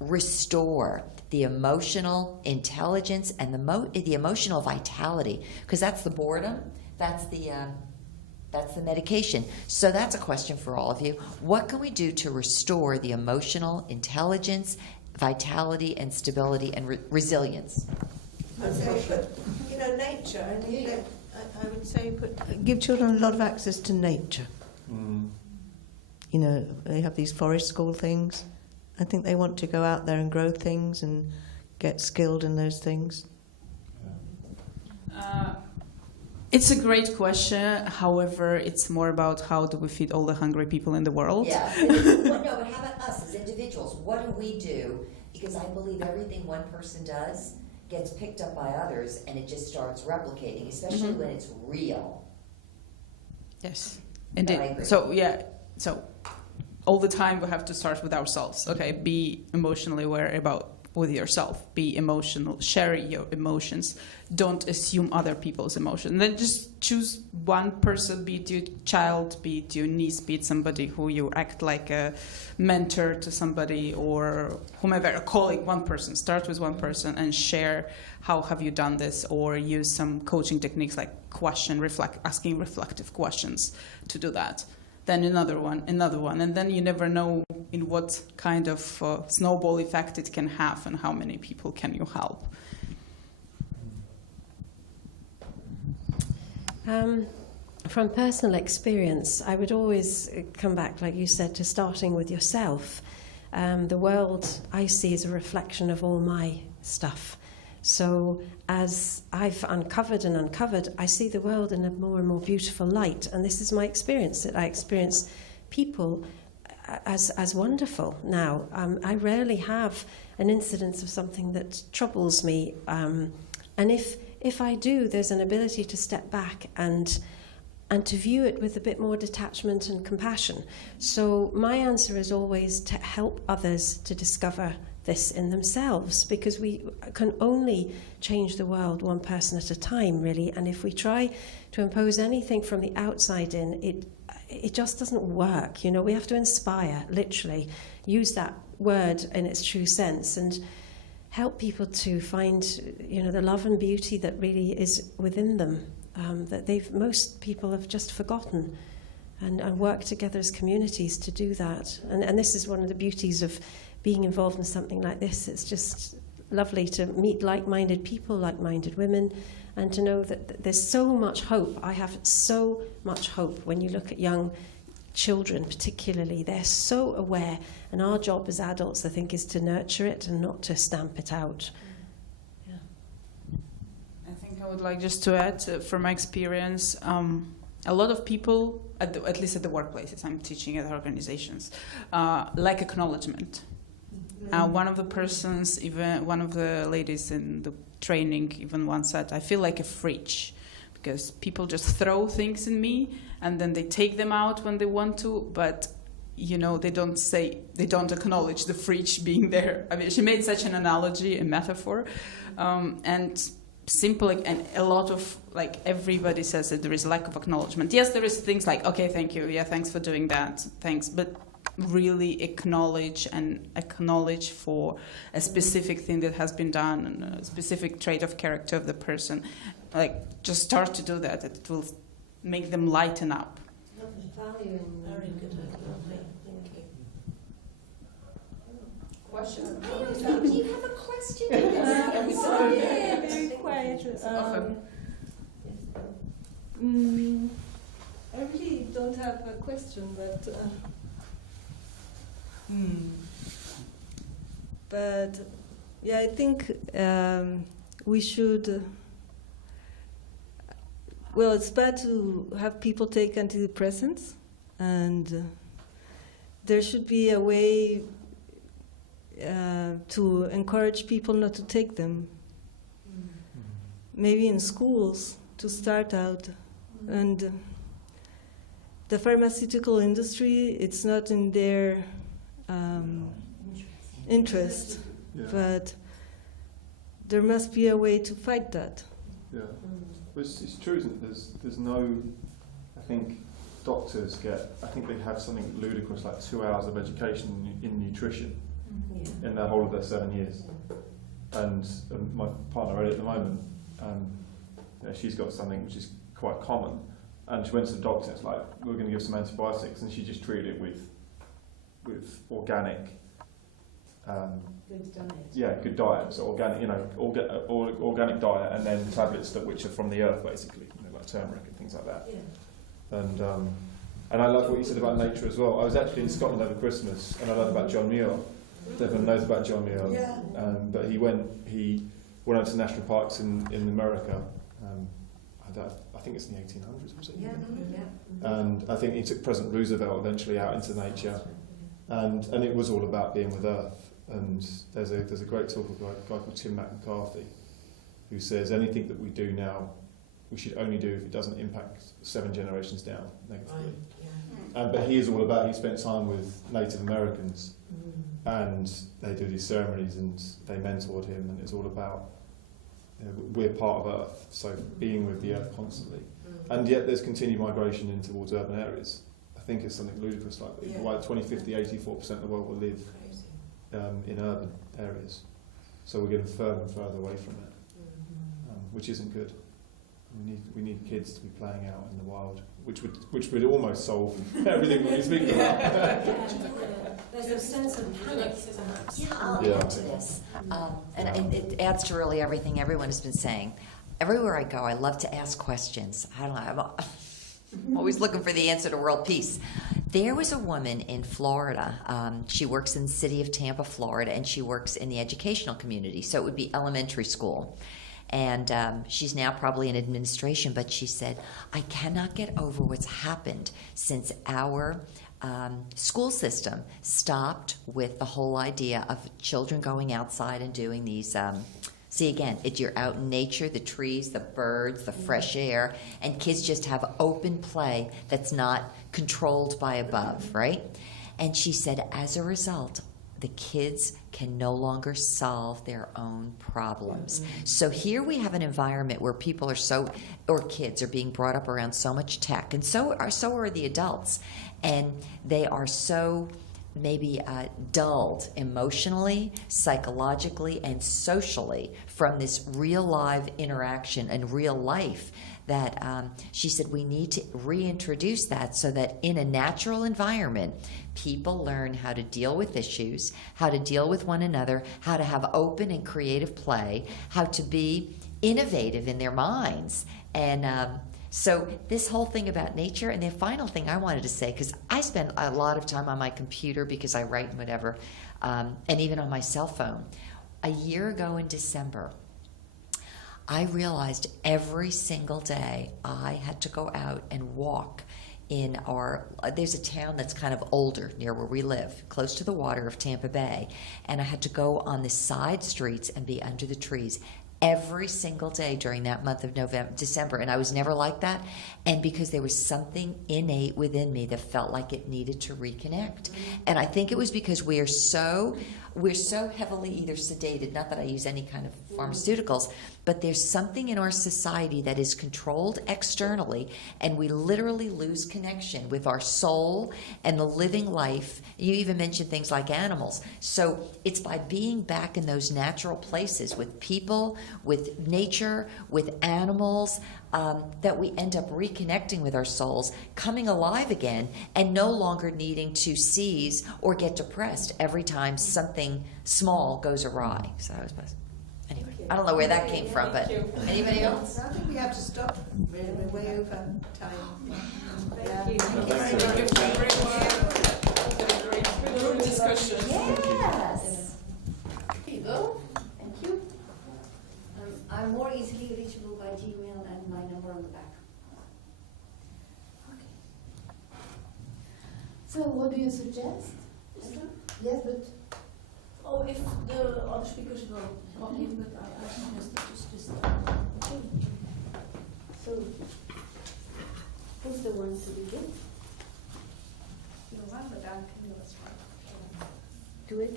restore the emotional intelligence and the emotional vitality? Because that's the boredom, that's the medication. So that's a question for all of you. What can we do to restore the emotional intelligence, vitality, and stability and resilience? I'd say, nature. I would say give children a lot of access to nature. They have these forest school things. I think they want to go out there and grow things and get skilled in those things. It's a great question. However, it's more about how do we feed all the hungry people in the world. Yeah. But how about us as individuals? What do we do? Because I believe everything one person does gets picked up by others, and it just starts replicating, especially when it's real. Yes, I agree. indeed. So all the time we have to start with ourselves. Okay, be emotionally aware with yourself. Be emotional. Share your emotions. Don't assume other people's emotions. Then just choose one person, be it your child, be it your niece, be it somebody who you act like a mentor to somebody or whomever, a colleague, one person. Start with one person and share how have you done this, or use some coaching techniques like asking reflective questions to do that. Then another one, and then you never know in what kind of snowball effect it can have and how many people can you help. From personal experience, I would always come back, like you said, to starting with yourself. The world I see is a reflection of all my stuff. So as I've uncovered, I see the world in a more and more beautiful light. And this is my experience, that I experience people as wonderful now. I rarely have an incidence of something that troubles me. And if I do, there's an ability to step back and to view it with a bit more detachment and compassion. So my answer is always to help others to discover this in themselves, because we can only change the world one person at a time, really. And if we try to impose anything from the outside in, it just doesn't work. We have to inspire, literally, use that word in its true sense, and help people to find, the love and beauty that really is within them, that most people have just forgotten, and work together as communities to do that. And this is one of the beauties of being involved in something like this. It's just lovely to meet like-minded people, like-minded women, and to know that there's so much hope. I have so much hope when you look at young children particularly. They're so aware, and our job as adults, I think, is to nurture it and not to stamp it out. Yeah. I think I would like just to add, from my experience, a lot of people, at least at the workplaces, I'm teaching at organizations, lack acknowledgement. One of the ladies in the training even once said, I feel like a fridge, because people just throw things in me and then they take them out when they want to, but they don't acknowledge the fridge being there. I mean, she made such an analogy, a metaphor, and simple, and a lot of, everybody says that there is lack of acknowledgement. Yes, there is things like, okay, thank you, yeah, thanks for doing that, thanks, but really acknowledge for a specific thing that has been done and a specific trait of character of the person. Like, just start to do that. It will make them lighten up. Very good. Question? Do you have a question? Very quiet. I really don't have a question, but yeah, I think we should. Well, it's bad to have people take antidepressants, and there should be a way to encourage people not to take them. Maybe in schools to start out. And the pharmaceutical industry, it's not in their interest, but there must be a way to fight that. Yeah, well, it's true, isn't it? There's no, I think doctors I think they have something ludicrous like 2 hours of education in nutrition in the whole of their 7 years. And my partner Ellie at the moment, she's got something which is quite common, and she went to the doctor. It's like, we're going to give some antibiotics, and she just treated it with organic. Good diet. Yeah, good diet. So organic, organic diet, and then tablets which are from the earth, basically, like turmeric and things like that. Yeah. And I love what you said about nature as well. I was actually in Scotland over Christmas, and I learned about John Muir. Everyone knows about John Muir. Yeah. But he went out to national parks in America. I think it's in the 1800s, was it? Yeah. And I think he took President Roosevelt eventually out into nature, and it was all about being with Earth. And there's a great talk of a guy called Tim McCarthy, who says anything that we do now, we should only do if it doesn't impact 7 generations down negatively. But he is all about, he spent time with Native Americans, and they do these ceremonies, and they mentored him, and it's all about, we're part of Earth, so being with the Earth constantly. And yet there's continued migration in towards urban areas. I think it's something ludicrous, like by 2050, 84% of the world will live in urban areas. So we're getting further and further away from it, which isn't good. We need kids to be playing out in the wild, which would almost solve everything we're speaking about. There's a sense of panic, perhaps. Yeah, I'll add to this. And it adds to really everything everyone has been saying. Everywhere I go, I love to ask questions. I'm always looking for the answer to world peace. There was a woman in Florida. She works in the city of Tampa, Florida, and she works in the educational community. So it would be elementary school. And she's now probably in administration, but she said, I cannot get over what's happened since our school system stopped with the whole idea of children going outside and doing these. See, again, you're out in nature, the trees, the birds, the fresh air, and kids just have open play that's not controlled by above, right? And she said, as a result, the kids can no longer solve their own problems. So here we have an environment where people are kids are being brought up around so much tech, and so are the adults, and they are so maybe dulled emotionally, psychologically, and socially from this real live interaction and real life that she said we need to reintroduce that so that in a natural environment, people learn how to deal with issues, how to deal with one another, how to have open and creative play, how to be innovative in their minds. And so this whole thing about nature, and the final thing I wanted to say, because I spend a lot of time on my computer because I write and whatever, and even on my cell phone. A year ago in December, I realized every single day I had to go out and walk in there's a town that's kind of older near where we live, close to the water of Tampa Bay, and I had to go on the side streets and be under the trees every single day during that month of December, and I was never like that, and because there was something innate within me that felt like it needed to reconnect. And I think it was because we are so we're so heavily either sedated, not that I use any kind of pharmaceuticals, but there's something in our society that is controlled externally, and we literally lose connection with our soul and the living life. You even mentioned things like animals. So it's by being back in those natural places with people, with nature, with animals, that we end up reconnecting with our souls, coming alive again, and no longer needing to seize or get depressed every time something small goes awry. So I was, anyway, I don't know where that came from, but anybody else? I think we have to stop. We're way over time. Thank you very much. Group discussion. Yes. Here you go. Thank you. I'm more easily reachable by Gmail and my number on the back. Okay. So what do you suggest? Yes, but if the other speakers will talk in, but I suggest just okay. So who's the one to begin? No one, but I can do as well. Do it.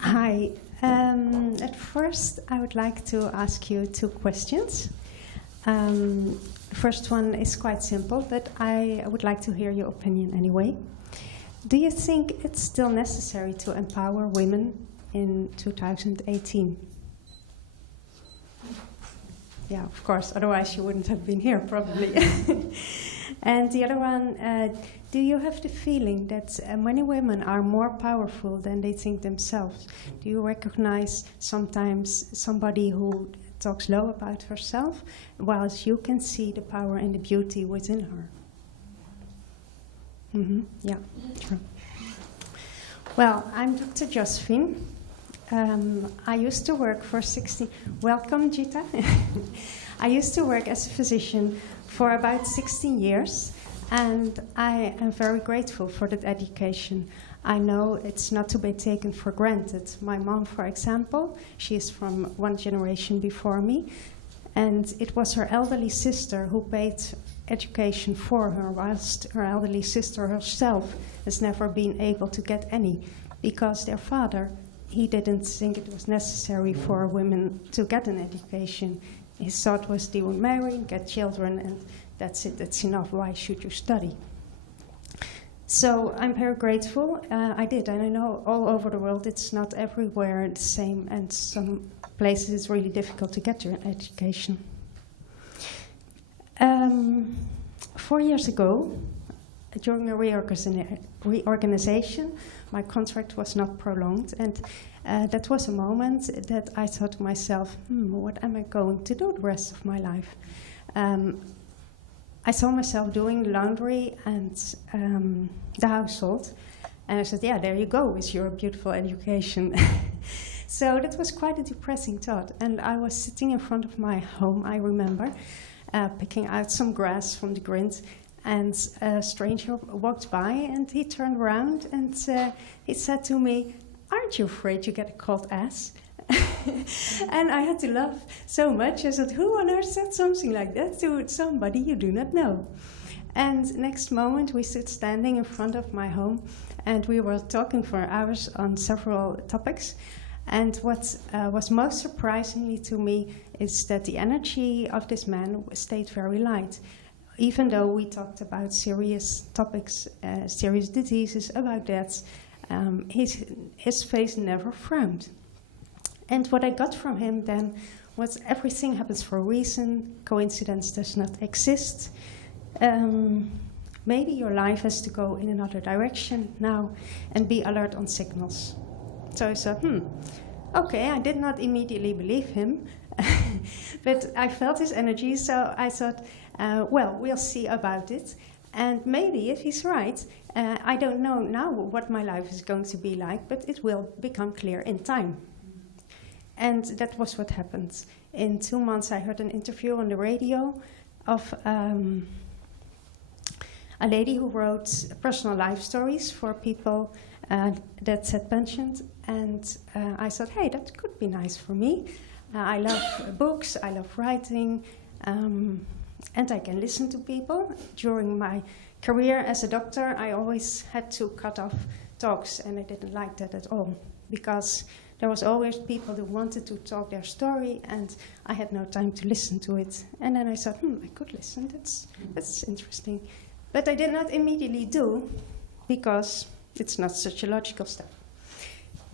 Hi. At first, I would like to ask you 2 questions. The first one is quite simple, but I would like to hear your opinion anyway. Do you think it's still necessary to empower women in 2018? Yeah, of course, otherwise you wouldn't have been here, probably. And the other one, do you have the feeling that many women are more powerful than they think themselves? Do you recognize sometimes somebody who talks low about herself, whilst you can see the power and the beauty within her? Yeah, true. Well, I'm Dr. Josephine. I used to work for 16... Welcome, Gita. I used to work as a physician for about 16 years, and I am very grateful for that education. I know it's not to be taken for granted. My mom, for example, she is from one generation before me, and it was her elderly sister who paid education for her, whilst her elderly sister herself has never been able to get any, because their father, he didn't think it was necessary for women to get an education. His thought was they would marry, get children, and that's it, that's enough. Why should you study? So I'm very grateful. I did, and I know all over the world it's not everywhere the same, and some places it's really difficult to get your education. 4 years ago, during a reorganization, my contract was not prolonged, and that was a moment that I thought to myself, what am I going to do the rest of my life? I saw myself doing laundry and the household, and I said, yeah, there you go with your beautiful education. So that was quite a depressing thought, and I was sitting in front of my home, I remember, picking out some grass from the grind, and a stranger walked by, and he turned around and he said to me, aren't you afraid you get a cold ass? And I had to laugh so much. I said, who on earth said something like that to somebody you do not know? And next moment we stood standing in front of my home, and we were talking for hours on several topics. And what was most surprisingly to me is that the energy of this man stayed very light. Even though we talked about serious topics, serious diseases, about deaths, his face never frowned. And what I got from him then was everything happens for a reason, coincidence does not exist. Maybe your life has to go in another direction now, and be alert on signals. So I said, okay, I did not immediately believe him, but I felt his energy, so I thought, well, we'll see about it. And maybe if he's right, I don't know now what my life is going to be like, but it will become clear in time. And that was what happened. In 2 months, I heard an interview on the radio of a lady who wrote personal life stories for people that had pensions. And I thought, hey, that could be nice for me. I love books, I love writing. and I can listen to people. During my career as a doctor, I always had to cut off talks, and I didn't like that at all, because there was always people who wanted to talk their story, and I had no time to listen to it. And then I thought, I could listen, that's interesting. But I did not immediately do, because it's not sociological stuff.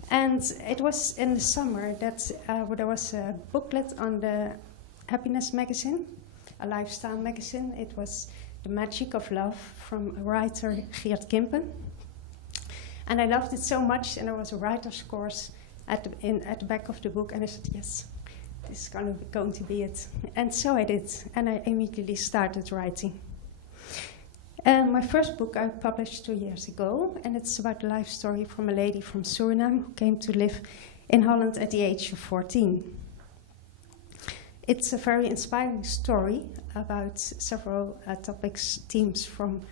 And it was in the summer that there was a booklet on the Happiness magazine, a lifestyle magazine. It was The Magic of Love from a writer, Geert Kimpen. And I loved it so much, and there was a writer's course at the back of the book, and I said, yes, this is going to be it. And so I did, and I immediately started writing. My first book I published 2 years ago, and it's about the life story from a lady from Suriname who came to live in Holland at the age of 14. It's a very inspiring story about several themes from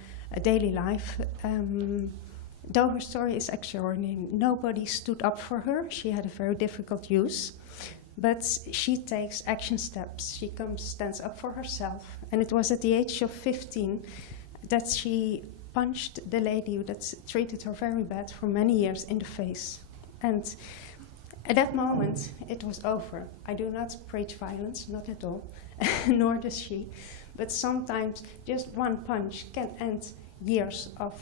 daily life. Though her story is extraordinary, nobody stood up for her. She had a very difficult youth, but she takes action steps. She stands up for herself, and it was at the age of 15 that she punched the lady that treated her very bad for many years in the face. And at that moment, it was over. I do not preach violence, not at all, nor does she. But sometimes just one punch can end years of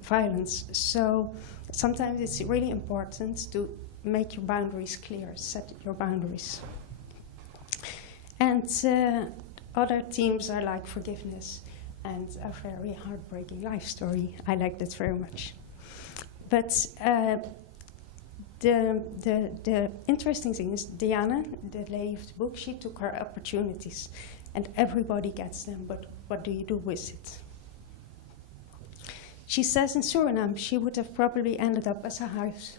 violence. So sometimes it's really important to make your boundaries clear, set your boundaries. And other themes are like forgiveness and a very heartbreaking life story. I like that very much. But the interesting thing is Diana, the lady of the book, she took her opportunities, and everybody gets them, but what do you do with it? She says in Suriname she would have probably ended up as a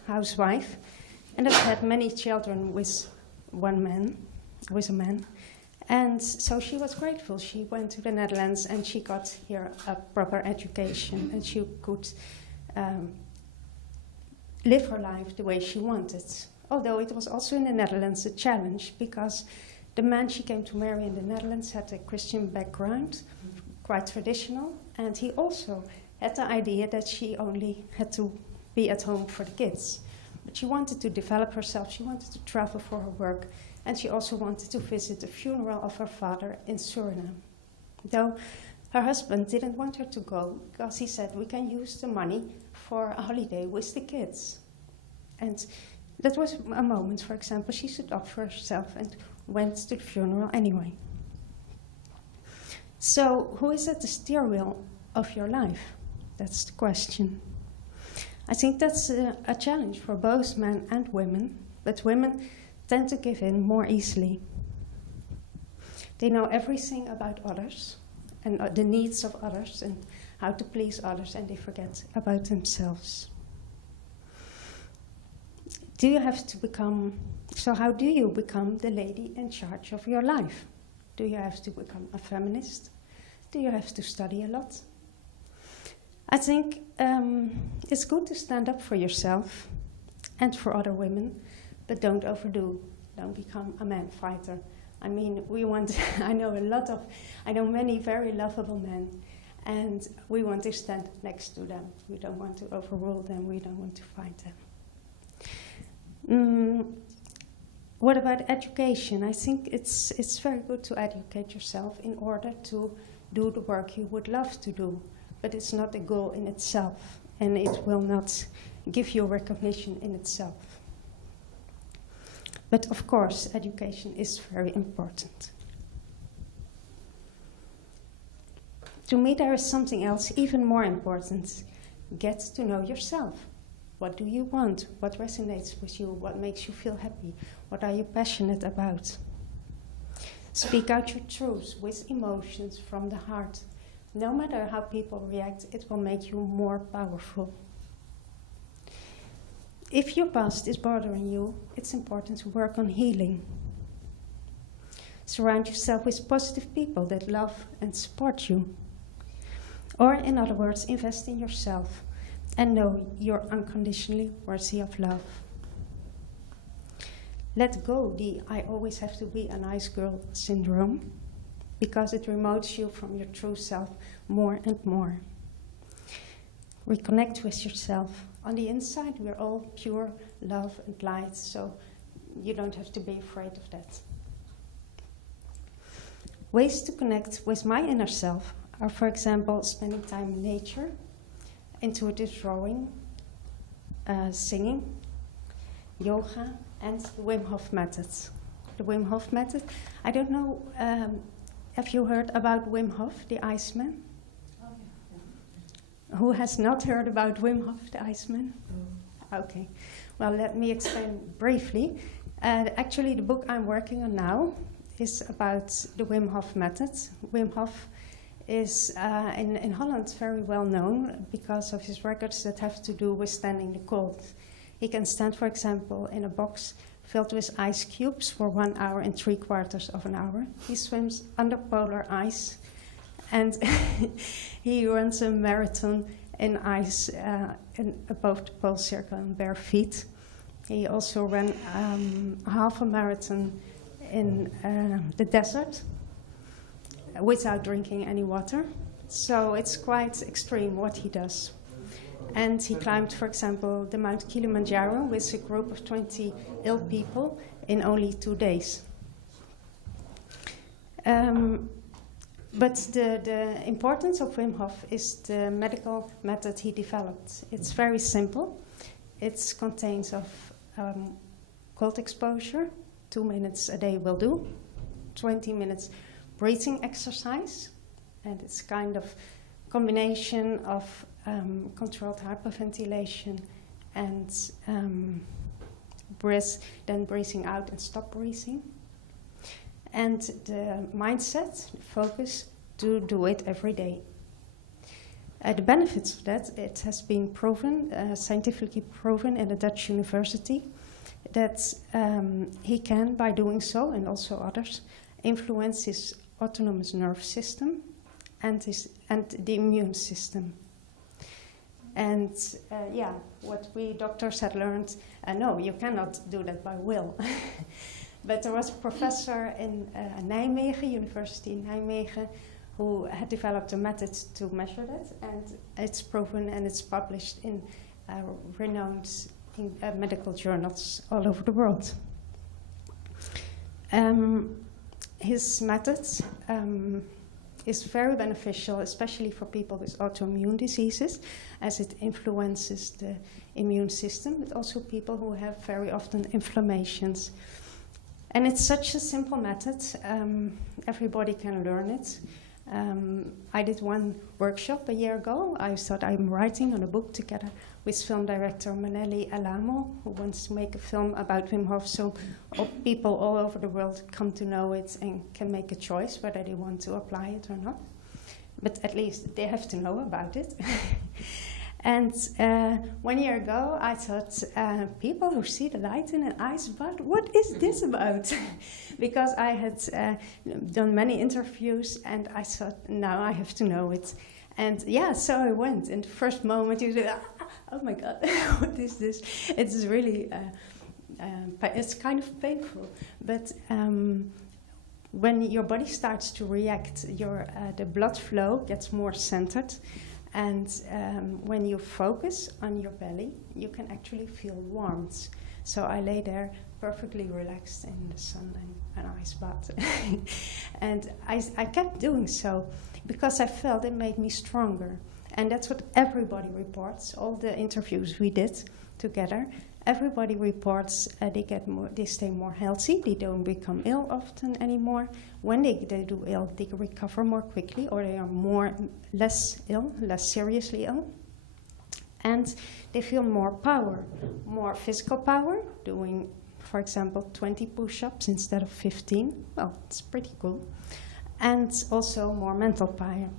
housewife and have had many children with a man. And so she was grateful. She went to the Netherlands and she got here a proper education, and she could live her life the way she wanted. Although it was also in the Netherlands a challenge, because the man she came to marry in the Netherlands had a Christian background, quite traditional, and he also had the idea that she only had to be at home for the kids. But she wanted to develop herself, she wanted to travel for her work, and she also wanted to visit the funeral of her father in Suriname. Though her husband didn't want her to go, because he said, we can use the money for a holiday with the kids. And that was a moment, for example, she stood up for herself and went to the funeral anyway. So who is at the steering wheel of your life? That's the question. I think that's a challenge for both men and women, but women tend to give in more easily. They know everything about others and the needs of others and how to please others, and they forget about themselves. How do you become the lady in charge of your life? Do you have to become a feminist? Do you have to study a lot? I think it's good to stand up for yourself and for other women, but don't overdo. Don't become a man fighter. I mean, I know many very lovable men, and we want to stand next to them. We don't want to overrule them. We don't want to fight them. What about education? I think it's very good to educate yourself in order to do the work you would love to do, but it's not a goal in itself, and it will not give you recognition in itself. But of course, education is very important. To me, there is something else even more important. Get to know yourself. What do you want? What resonates with you? What makes you feel happy? What are you passionate about? Speak out your truths with emotions from the heart. No matter how people react, it will make you more powerful. If your past is bothering you, it's important to work on healing. Surround yourself with positive people that love and support you. Or, in other words, invest in yourself and know you're unconditionally worthy of love. Let go the I always have to be a nice girl syndrome. because it remotes you from your true self more and more. Reconnect with yourself. On the inside, we're all pure love and light, so you don't have to be afraid of that. Ways to connect with my inner self are, for example, spending time in nature, intuitive drawing, singing, yoga, and the Wim Hof method. The Wim Hof method. I don't know, have you heard about Wim Hof, the Iceman? Oh, yeah. Who has not heard about Wim Hof, the Iceman? Okay. Well, let me explain briefly. Actually, the book I'm working on now is about the Wim Hof method. Wim Hof is in Holland very well known because of his records that have to do with standing the cold. He can stand, for example, in a box filled with ice cubes for 1 hour and 3/4 of an hour. He swims under polar ice, and he runs a marathon in ice above the pole circle in bare feet. He also ran half a marathon in the desert without drinking any water. So it's quite extreme what he does. And he climbed, for example, the Mount Kilimanjaro with a group of 20 ill people in only 2 days. But the importance of Wim Hof is the medical method he developed. It's very simple. It contains of cold exposure, 2 minutes a day will do, 20 minutes breathing exercise, and it's kind of combination of controlled hyperventilation and breath, then breathing out and stop breathing. And the mindset, the focus to do it every day. The benefits of that, it has been proven, scientifically proven in a Dutch university, that he can, by doing so, and also others, influence his autonomous nerve system and the immune system. And what we doctors had learned, no, you cannot do that by will. But there was a professor in Nijmegen, University in Nijmegen, who had developed a method to measure that, and it's proven and it's published in renowned medical journals all over the world. His method is very beneficial, especially for people with autoimmune diseases, as it influences the immune system, but also people who have very often inflammations. And it's such a simple method, everybody can learn it. I did one workshop a year ago. I thought I'm writing on a book together with film director Manelli Alamo, who wants to make a film about Wim Hof, so people all over the world come to know it and can make a choice whether they want to apply it or not. But at least they have to know about it. And 1 year ago, I thought, people who see the light in an ice bath, what is this about? Because I had done many interviews, and I thought, now I have to know it. And so I went. In the first moment, you say, oh my God, what is this? It's really, it's kind of painful. But when your body starts to react, the blood flow gets more centered. And when you focus on your belly, you can actually feel warmth. So I lay there perfectly relaxed in the sun and an ice bath. And I kept doing so because I felt it made me stronger. And that's what everybody reports, all the interviews we did together. Everybody reports they stay more healthy, they don't become ill often anymore. When they do ill, they recover more quickly, or they are less ill, less seriously ill. And they feel more power, more physical power, doing, for example, 20 push-ups instead of 15. Well, it's pretty cool. And also more mental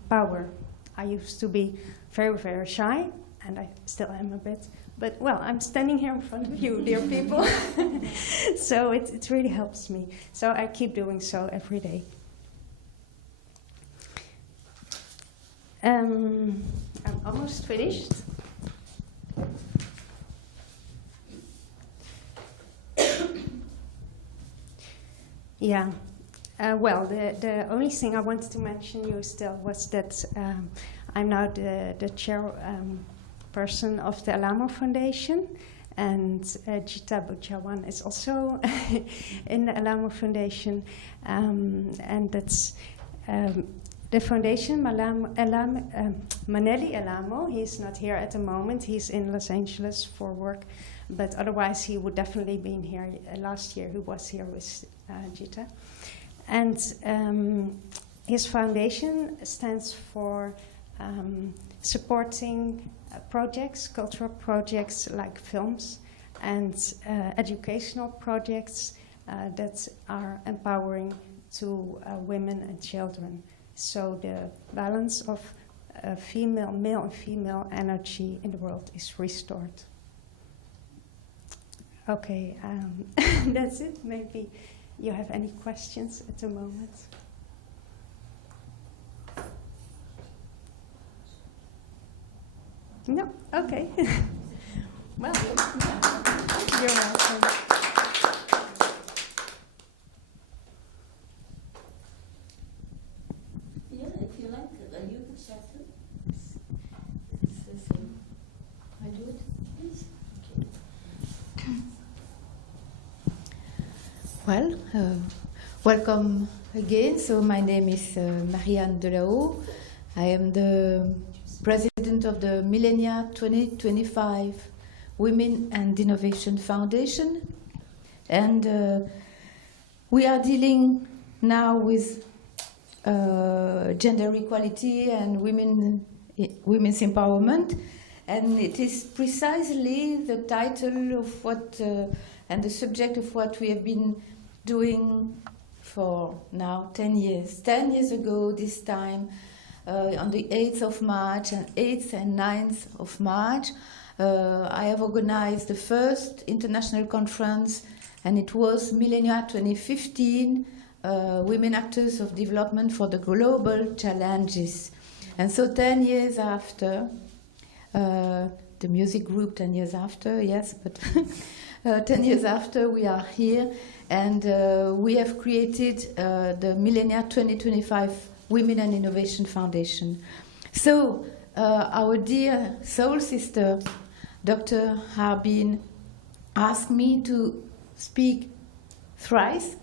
power. I used to be very, very shy, and I still am a bit. But, well, I'm standing here in front of you, dear people. So it really helps me. So I keep doing so every day. I'm almost finished. Well, the only thing I wanted to mention you still was that I'm now the chairperson of the Alamo Foundation, and Gita Bhujawan is also in the Alamo Foundation, and that's the foundation. Manelli Alamo, he's not here at the moment, he's in Los Angeles for work, but otherwise he would definitely been here. Last year he was here with Gita. And his foundation stands for supporting projects, cultural projects like films, and educational projects that are empowering to women and children. So the balance of male and female energy in the world is restored. Okay, that's it. Maybe you have any questions at the moment? No? Okay. Well, you're welcome. Yeah, if you like, you could start too. It's the same. I do it, please. Okay. Well, welcome again. So my name is Marianne Delao. I am the president of the Millennia 2025 Women and Innovation Foundation. And we are dealing now with gender equality and women's empowerment. And it is precisely the title of what and the subject of what we have been doing for now 10 years. 10 years ago this time, on the 8th of March and 8th and 9th of March, I have organized the first international conference, and it was Millennia 2015, Women Actors of Development for the Global Challenges. And so 10 years after, the music group 10 years after, yes, but 10 years after we are here, and we have created the Millennia 2025 Women and Innovation Foundation. So our dear soul sister, Dr. Harbin, asked me to speak thrice.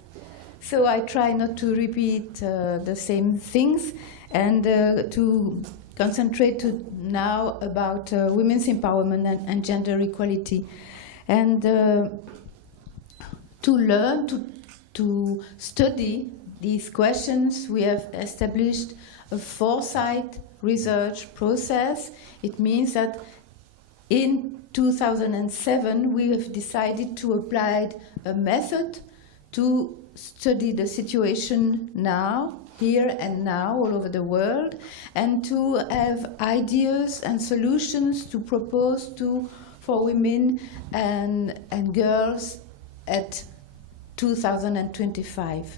So I try not to repeat the same things, and to concentrate now about women's empowerment and gender equality. And to learn, to study these questions, we have established a foresight research process. It means that in 2007 we have decided to apply a method to study the situation now, here and now, all over the world, and to have ideas and solutions to propose for women and girls at 2025.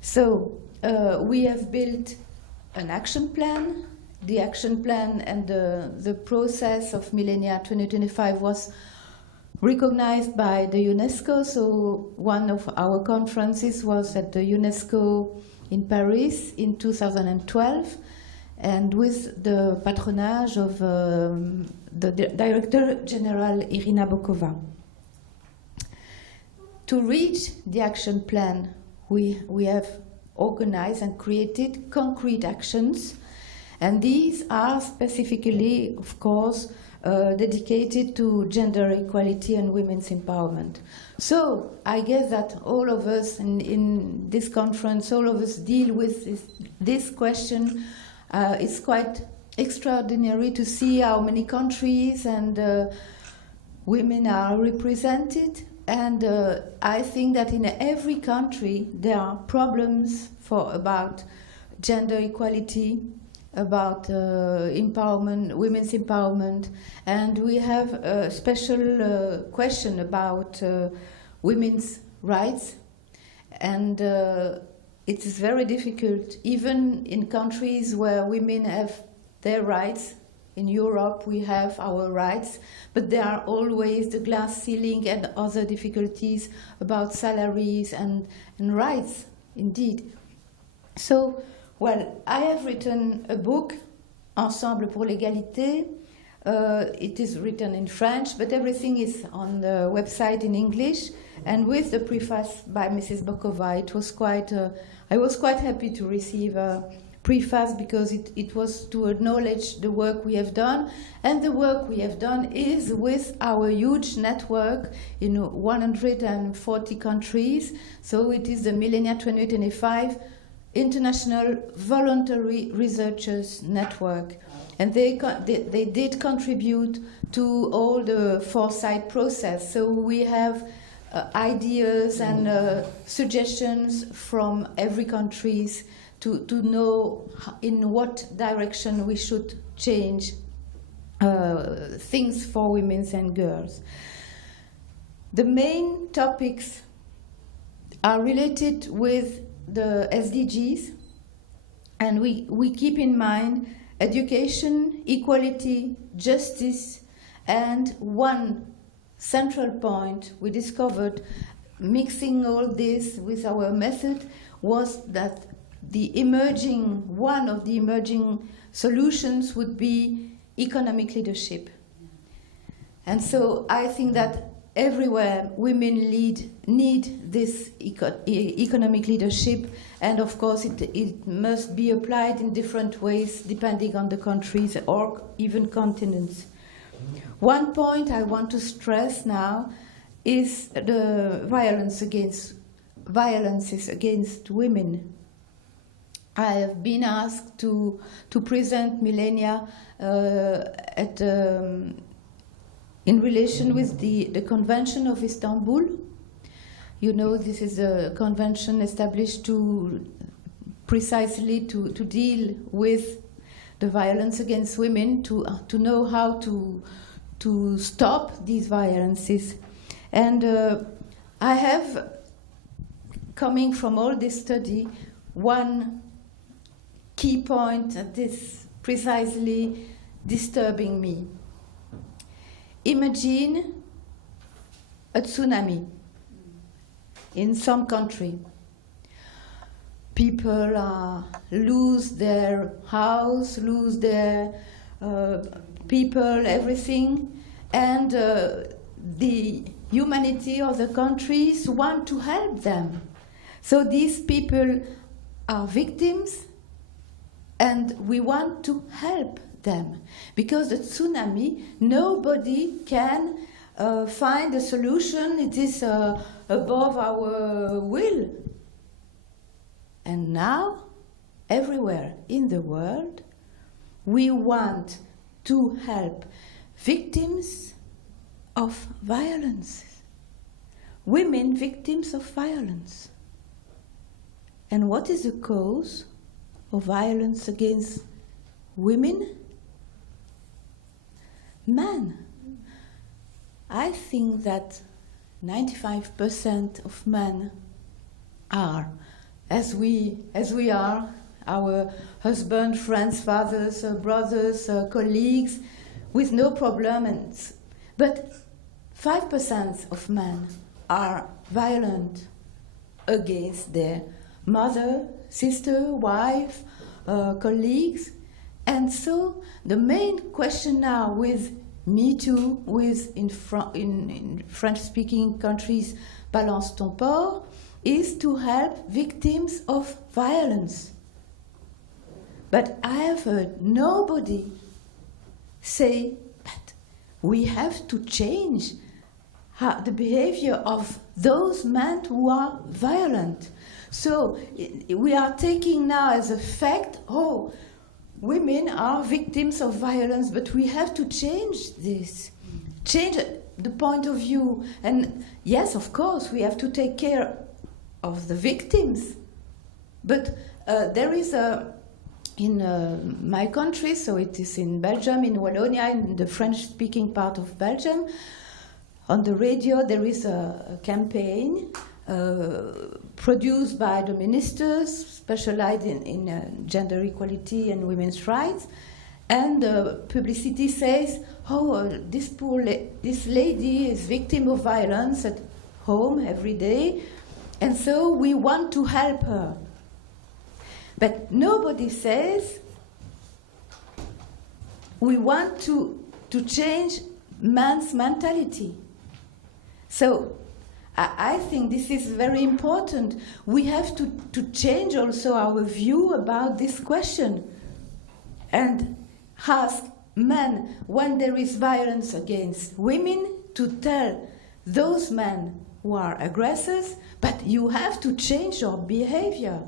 So we have built an action plan. The action plan and the process of Millennia 2025 was recognized by the UNESCO. So one of our conferences was at the UNESCO in Paris in 2012, and with the patronage of the Director General Irina Bokova. To reach the action plan, we have organized and created concrete actions, and these are specifically, of course, dedicated to gender equality and women's empowerment. So I guess that all of us in this conference, all of us deal with this question. It's quite extraordinary to see how many countries and women are represented. And I think that in every country there are problems about gender equality, about empowerment, women's empowerment, and we have a special question about women's rights, and it is very difficult, even in countries where women have their rights. In Europe we have our rights, but there are always the glass ceiling and other difficulties about salaries and rights indeed. So, well, I have written a book, Ensemble pour l'égalité. It is written in French, but everything is on the website in English. And with the preface by Mrs. Bokova, it was quite. I was quite happy to receive a preface because it was to acknowledge the work we have done, and the work we have done is with our huge network in 140 countries. So it is the Millennia 2025 International Voluntary Researchers Network. And they did contribute to all the foresight process. So we have ideas and suggestions from every countries to know in what direction we should change things for women and girls. The main topics are related with the SDGs, and we keep in mind education, equality, justice, and one central point we discovered mixing all this with our method was that one of the emerging solutions would be economic leadership. And so I think that everywhere women need this economic leadership, and of course it must be applied in different ways depending on the countries or even continents. One point I want to stress now is the violences against women. I have been asked to present Millennia in relation with the Convention of Istanbul. You know, this is a convention established precisely to deal with the violence against women, to know how to stop these violences. And I have, coming from all this study, one key point that is precisely disturbing me. Imagine a tsunami in some country. People lose their house, lose their people, everything, and the humanity of the countries want to help them. So these people are victims, and we want to help them, because the tsunami, nobody can find a solution. It is above our will. And now, everywhere in the world, we want to help victims of violence, women victims of violence. And what is the cause of violence against women? Men. I think that 95% of men are, as we are, our husbands, friends, fathers, brothers, colleagues, with no problem. But 5% of men are violent against their mother, sister, wife, colleagues. And so the main question now with Me Too, with in French-speaking countries, Balance ton port, is to help victims of violence. But I have heard nobody say that we have to change the behavior of those men who are violent. So we are taking now as a fact, women are victims of violence, but we have to change this, change the point of view. And yes, of course, we have to take care of the victims. But there is in my country, so it is in Belgium, in Wallonia, in the French-speaking part of Belgium, on the radio there is a campaign produced by the ministers specialized in gender equality and women's rights, and the publicity says, this lady is victim of violence at home every day, And so we want to help her. But nobody says we want to change man's mentality. So I think this is very important. We have to change also our view about this question and ask men, when there is violence against women, to tell those men who are aggressors, but you have to change your behavior.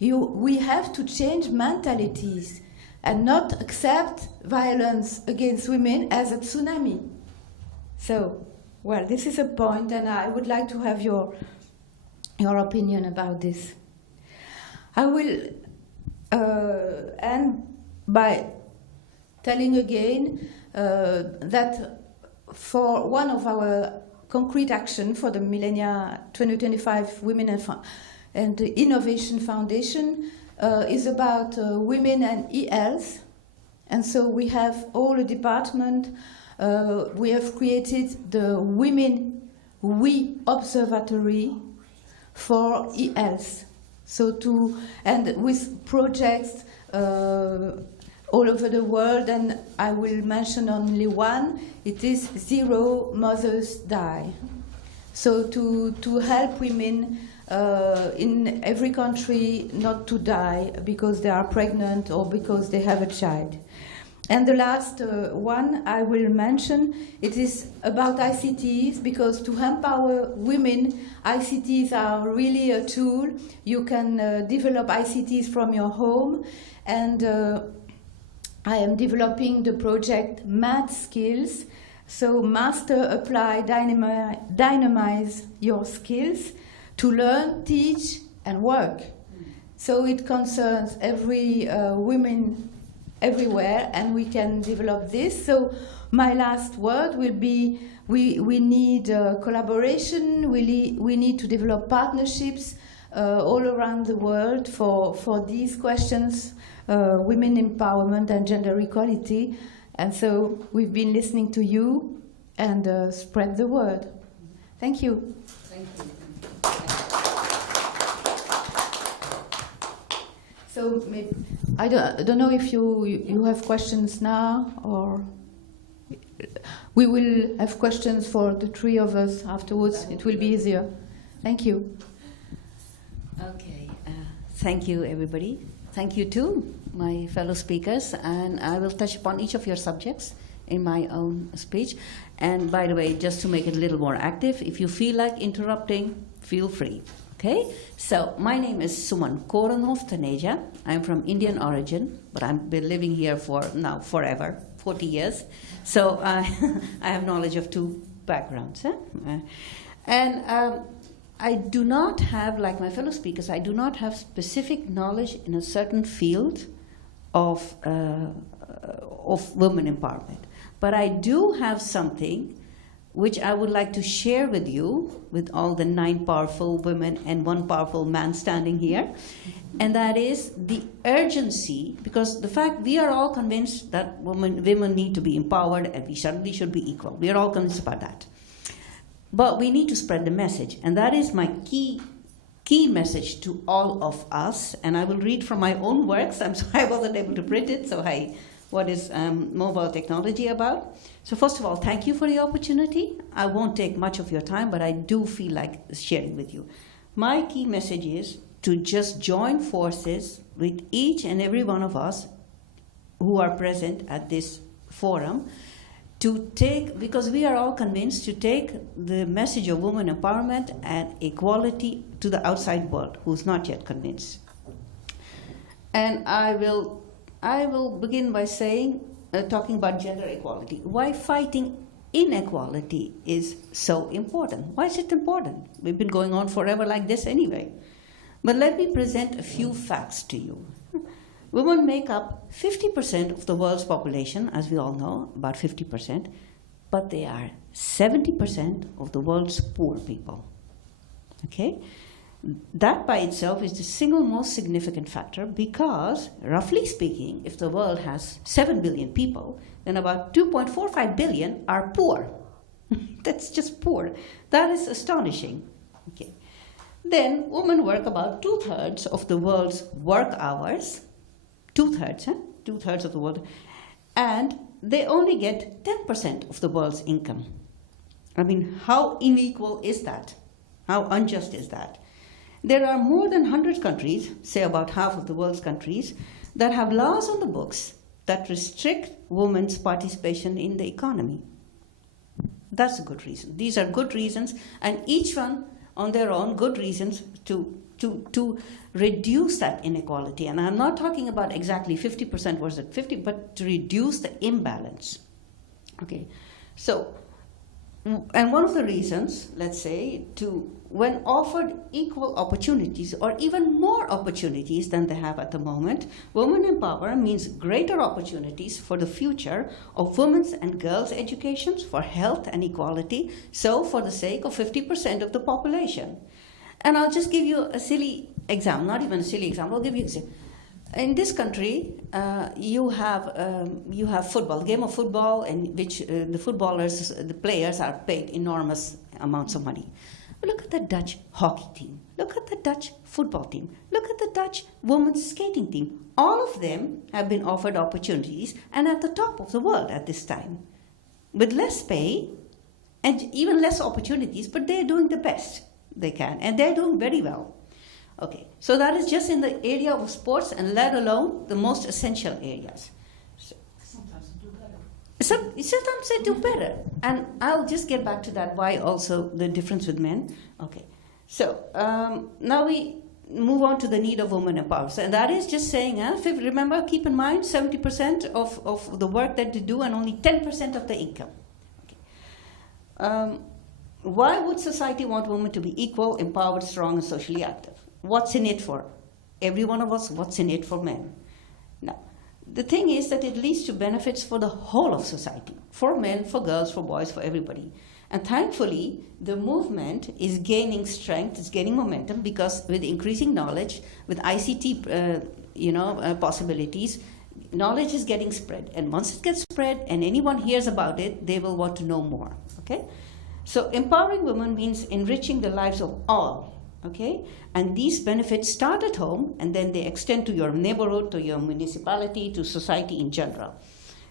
We have to change mentalities and not accept violence against women as a tsunami. So, well, this is a point, and I would like to have your opinion about this. I will end by telling again that for one of our concrete action for the Millennia 2025 Women and Innovation Foundation is about women and e-health. And so we have all the department. We have created the Women We Observatory for e-health. And with projects all over the world, and I will mention only one. It is Zero Mothers Die. So to help women in every country not to die because they are pregnant or because they have a child. And the last one I will mention, it is about ICTs, because to empower women, ICTs are really a tool. You can develop ICTs from your home, and I am developing the project Math Skills. So master, apply, dynamize your skills to learn, teach, and work. So it concerns every women everywhere, and we can develop this. So my last word will be, we need collaboration, we need to develop partnerships all around the world for these questions, women empowerment and gender equality. And so we've been listening to you, and spread the word. Thank you. Thank you. So I don't know if you have questions now, or we will have questions for the three of us afterwards. It will be easier. Thank you. Okay. Thank you, everybody. Thank you too, my fellow speakers. And I will touch upon each of your subjects in my own speech. And by the way, just to make it a little more active, if you feel like interrupting, feel free. Okay, so my name is Suman Koronov Taneja. I'm from Indian origin, but I've been living here for now forever, 40 years. So I have knowledge of two backgrounds. And I do not have, like my fellow speakers, I do not have specific knowledge in a certain field of women empowerment. But I do have something which I would like to share with you, with all the 9 powerful women and 1 powerful man standing here. And that is the urgency, because the fact we are all convinced that women need to be empowered and we certainly should be equal. We are all convinced about that. But we need to spread the message. And that is my key message to all of us. And I will read from my own works. I'm sorry I wasn't able to print it. So what is mobile technology about? So first of all, thank you for the opportunity. I won't take much of your time, but I do feel like sharing with you. My key message is to just join forces with each and every one of us who are present at this forum to take, because we are all convinced, to take the message of women empowerment and equality to the outside world, who's not yet convinced. And I will begin by saying, talking about gender equality. Why fighting inequality is so important. Why is it important? We've been going on forever like this anyway. But let me present a few facts to you. Women make up 50% of the world's population, as we all know, about 50%, but they are 70% of the world's poor people. Okay? That by itself is the single most significant factor, because, roughly speaking, if the world has 7 billion people, then about 2.45 billion are poor. That's just poor. That is astonishing. Okay. then women work about 2/3 of the world's work hours, 2/3, 2/3 of the world, and they only get 10% of the world's income. I mean, how unequal is that? How unjust is that? There are more than 100 countries, say about half of the world's countries, that have laws on the books that restrict women's participation in the economy. That's a good reason. These are good reasons, and each one on their own good reasons to reduce that inequality. And I'm not talking about exactly 50% versus 50, but to reduce the imbalance. Okay, so, and one of the reasons, let's say, when offered equal opportunities or even more opportunities than they have at the moment, women empower means greater opportunities for the future of women's and girls' educations, for health and equality, so for the sake of 50% of the population. And I'll just give you a silly example, not even a silly example, I'll give you an example. In this country, you have football, game of football, in which the players are paid enormous amounts of money. Look at the Dutch hockey team. Look at the Dutch football team. Look at the Dutch women's skating team. All of them have been offered opportunities and at the top of the world at this time, with less pay and even less opportunities, but they're doing the best they can, and they're doing very well. Okay, so that is just in the area of sports, and let alone the most essential areas. Sometimes they do better. And I'll just get back to that, why also the difference with men. Okay, so now we move on to the need of women empowerment. And that is just saying, remember, keep in mind, 70% of the work that they do and only 10% of the income. Okay. Why would society want women to be equal, empowered, strong, and socially active? What's in it for every one of us? What's in it for men? Now, the thing is that it leads to benefits for the whole of society, for men, for girls, for boys, for everybody. And thankfully, the movement is gaining strength, it's gaining momentum, because with increasing knowledge, with ICT possibilities, knowledge is getting spread. And once it gets spread and anyone hears about it, they will want to know more. Okay? So empowering women means enriching the lives of all. Okay, and these benefits start at home and then they extend to your neighborhood, to your municipality, to society in general.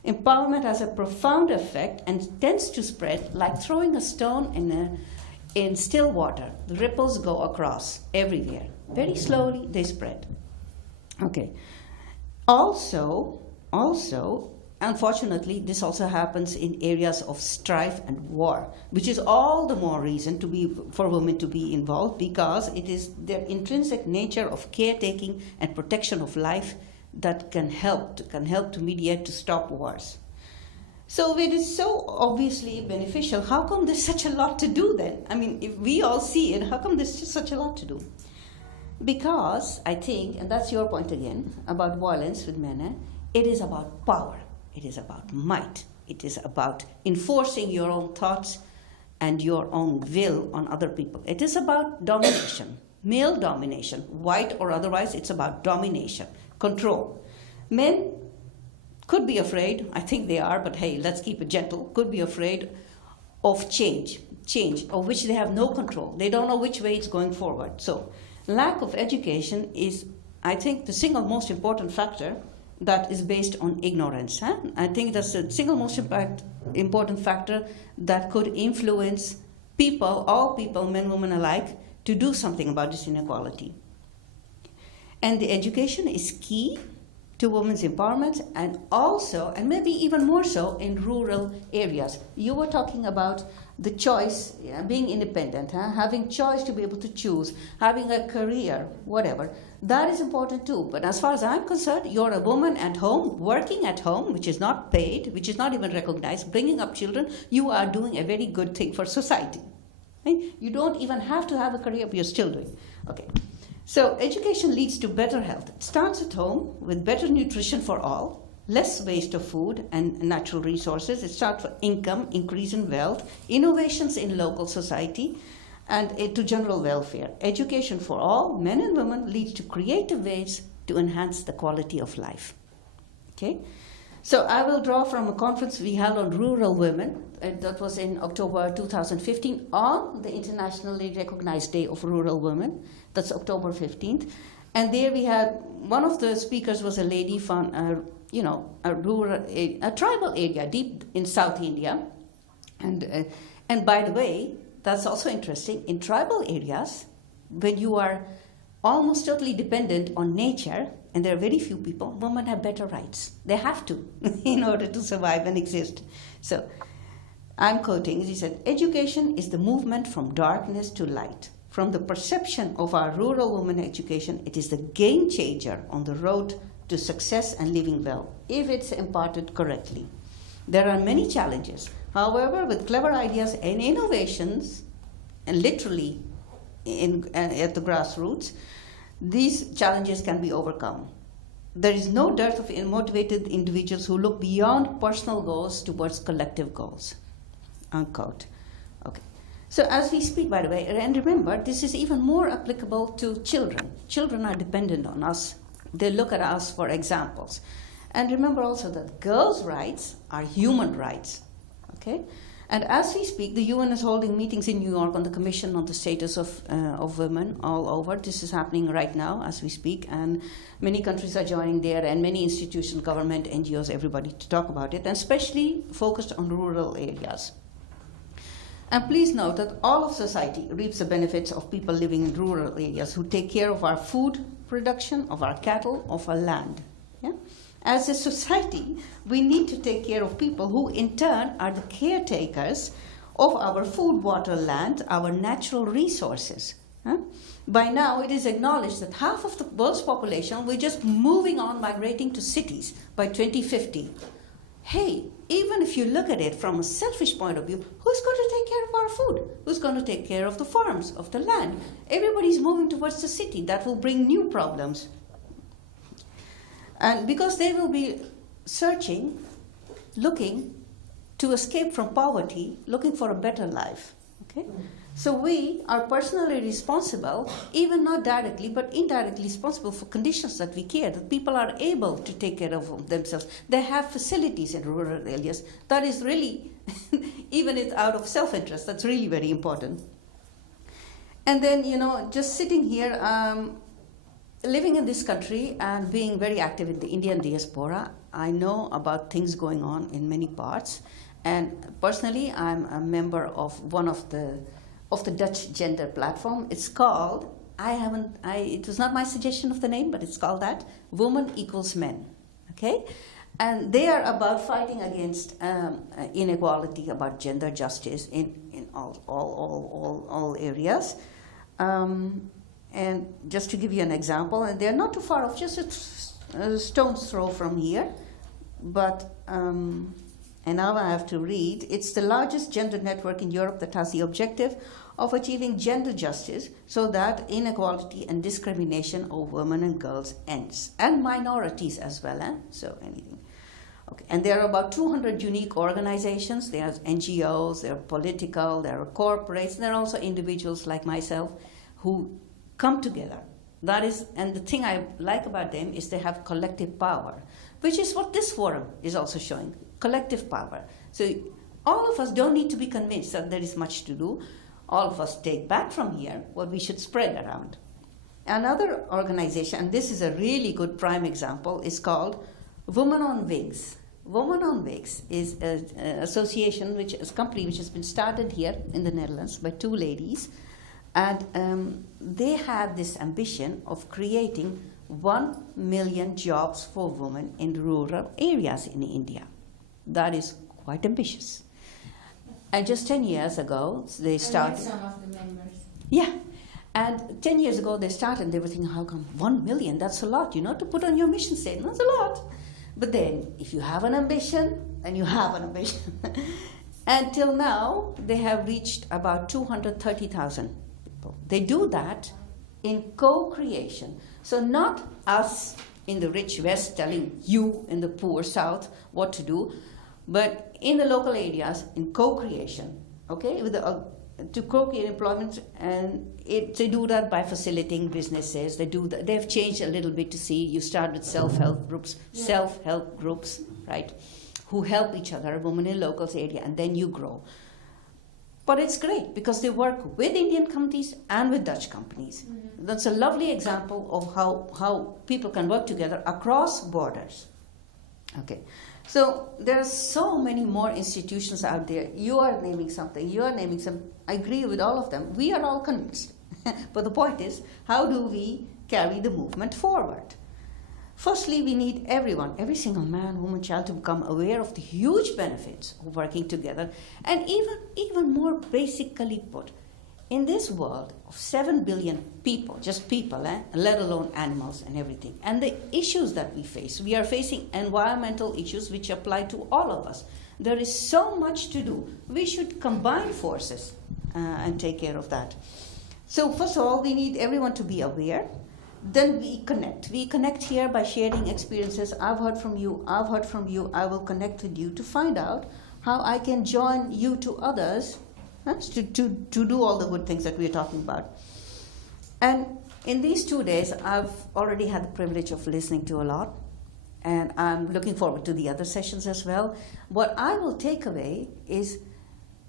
Empowerment has a profound effect and tends to spread like throwing a stone in still water. The ripples go across everywhere. Very slowly they spread. Okay. Also, unfortunately, this also happens in areas of strife and war, which is all the more reason for women to be involved, because it is their intrinsic nature of caretaking and protection of life that can help to mediate, to stop wars. So it is so obviously beneficial. How come there's such a lot to do then? I mean, if we all see it, how come there's just such a lot to do? Because I think, and that's your point again, about violence with men, it is about power. It is about might. It is about enforcing your own thoughts and your own will on other people. It is about domination, male domination, white or otherwise. It's about domination, control. Men could be afraid, I think they are, but hey, let's keep it gentle, could be afraid of change of which they have no control. They don't know which way it's going forward. So lack of education is, I think, the single most important factor that is based on ignorance. I think that's the single most important factor that could influence people, all people, men, women alike, to do something about this inequality. And the education is key to women's empowerment, and also, and maybe even more so, in rural areas. You were talking about the choice, being independent, having choice to be able to choose, having a career, whatever. That is important too. But as far as I'm concerned, you're a woman at home, working at home, which is not paid, which is not even recognized, bringing up children, you are doing a very good thing for society. Right? You don't even have to have a career, but you're still doing. Okay. So education leads to better health. It starts at home with better nutrition for all, less waste of food and natural resources. It starts for income, increase in wealth, innovations in local society, and to general welfare. Education for all, men and women, leads to creative ways to enhance the quality of life. Okay? So I will draw from a conference we held on rural women. That was in October 2015 on the internationally recognized Day of Rural Women. That's October 15th. And there we had, one of the speakers was a lady from, a tribal area deep in South India. And by the way, that's also interesting. In tribal areas, when you are almost totally dependent on nature, and there are very few people, women have better rights. They have to in order to survive and exist. So I'm quoting, he said, education is the movement from darkness to light. From the perception of our rural women education, it is the game changer on the road to success and living well, if it's imparted correctly. There are many challenges. However, with clever ideas and innovations, and literally at the grassroots, these challenges can be overcome. There is no dearth of motivated individuals who look beyond personal goals towards collective goals. Unquote. Okay. So as we speak, by the way, and remember, this is even more applicable to children. Children are dependent on us. They look at us for examples. And remember also that girls' rights are human rights. Okay? And as we speak, the UN is holding meetings in New York on the Commission on the Status of Women all over. This is happening right now as we speak, and many countries are joining there, and many institutions, government, NGOs, everybody to talk about it, and especially focused on rural areas. And please note that all of society reaps the benefits of people living in rural areas who take care of our food production, of our cattle, of our land. Yeah? As a society, we need to take care of people who in turn are the caretakers of our food, water, land, our natural resources. By now, it is acknowledged that half of the world's population will just moving on, migrating to cities by 2050. Hey, even if you look at it from a selfish point of view, who's going to take care of our food? Who's going to take care of the farms, of the land? Everybody's moving towards the city. That will bring new problems. And because they will be searching, looking to escape from poverty, looking for a better life. Okay? So we are personally responsible, even not directly, but indirectly responsible for conditions that we care, that people are able to take care of themselves. They have facilities in rural areas. That is really, even it's out of self-interest, that's really very important. And then, just sitting here, living in this country and being very active in the Indian diaspora, I know about things going on in many parts. And personally, I'm a member of one of the Dutch gender platform. It's called, it was not my suggestion of the name, but it's called that, Woman Equals Men. Okay? And they are about fighting against inequality, about gender justice in all areas. And just to give you an example, and they're not too far off, just a stone's throw from here, but, and now I have to read, it's the largest gender network in Europe that has the objective of achieving gender justice so that inequality and discrimination of women and girls ends, and minorities as well, so anything. Okay. And there are about 200 unique organizations. There are NGOs, there are political, there are corporates, and there are also individuals like myself who come together. That is, and the thing I like about them is they have collective power, which is what this forum is also showing, collective power. So all of us don't need to be convinced that there is much to do. All of us take back from here what we should spread around. Another organization, and this is a really good prime example, is called Women on Wings. Women on Wings is an association, which is a company which has been started here in the Netherlands by two ladies. And they have this ambition of creating 1 million jobs for women in rural areas in India. That is quite ambitious. And just 10 years ago, they started. Some of the members. Yeah. And 10 years ago, they started, and they were thinking, how come 1 million? That's a lot, to put on your mission statement. That's a lot. But then, if you have an ambition, then you have an ambition. Until now, they have reached about 230,000. They do that in co-creation. So not us in the rich West telling you in the poor South what to do, but in the local areas in co-creation, okay, with to co-create employment, and they do that by facilitating businesses. They've changed a little bit to see. You start with self-help groups, right, who help each other, women in locals area, and then you grow. But it's great because they work with Indian companies and with Dutch companies. Mm-hmm. That's a lovely example of how people can work together across borders. Okay, so there are so many more institutions out there. You are naming something, you are naming some. I agree with all of them. We are all convinced. But the point is, how do we carry the movement forward? Firstly, we need everyone, every single man, woman, child, to become aware of the huge benefits of working together. And even more basically put, in this world of 7 billion people, just people, let alone animals and everything, and the issues that we are facing environmental issues which apply to all of us. There is so much to do. We should combine forces and take care of that. So first of all, we need everyone to be aware. Then we connect. We connect here by sharing experiences. I've heard from you, I've heard from you, I will connect with you to find out how I can join you to others to do all the good things that we're talking about. And in these 2 days, I've already had the privilege of listening to a lot, and I'm looking forward to the other sessions as well. What I will take away is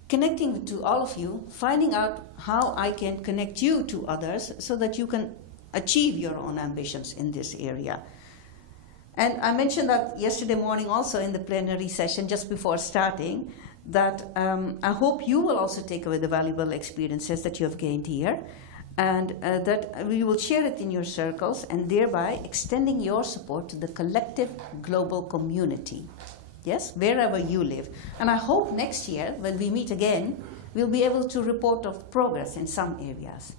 connecting to all of you, finding out how I can connect you to others so that you can achieve your own ambitions in this area. And I mentioned that yesterday morning also in the plenary session just before starting, that I hope you will also take away the valuable experiences that you have gained here, and that we will share it in your circles, and thereby extending your support to the collective global community, yes, wherever you live. And I hope next year, when we meet again, we'll be able to report of progress in some areas.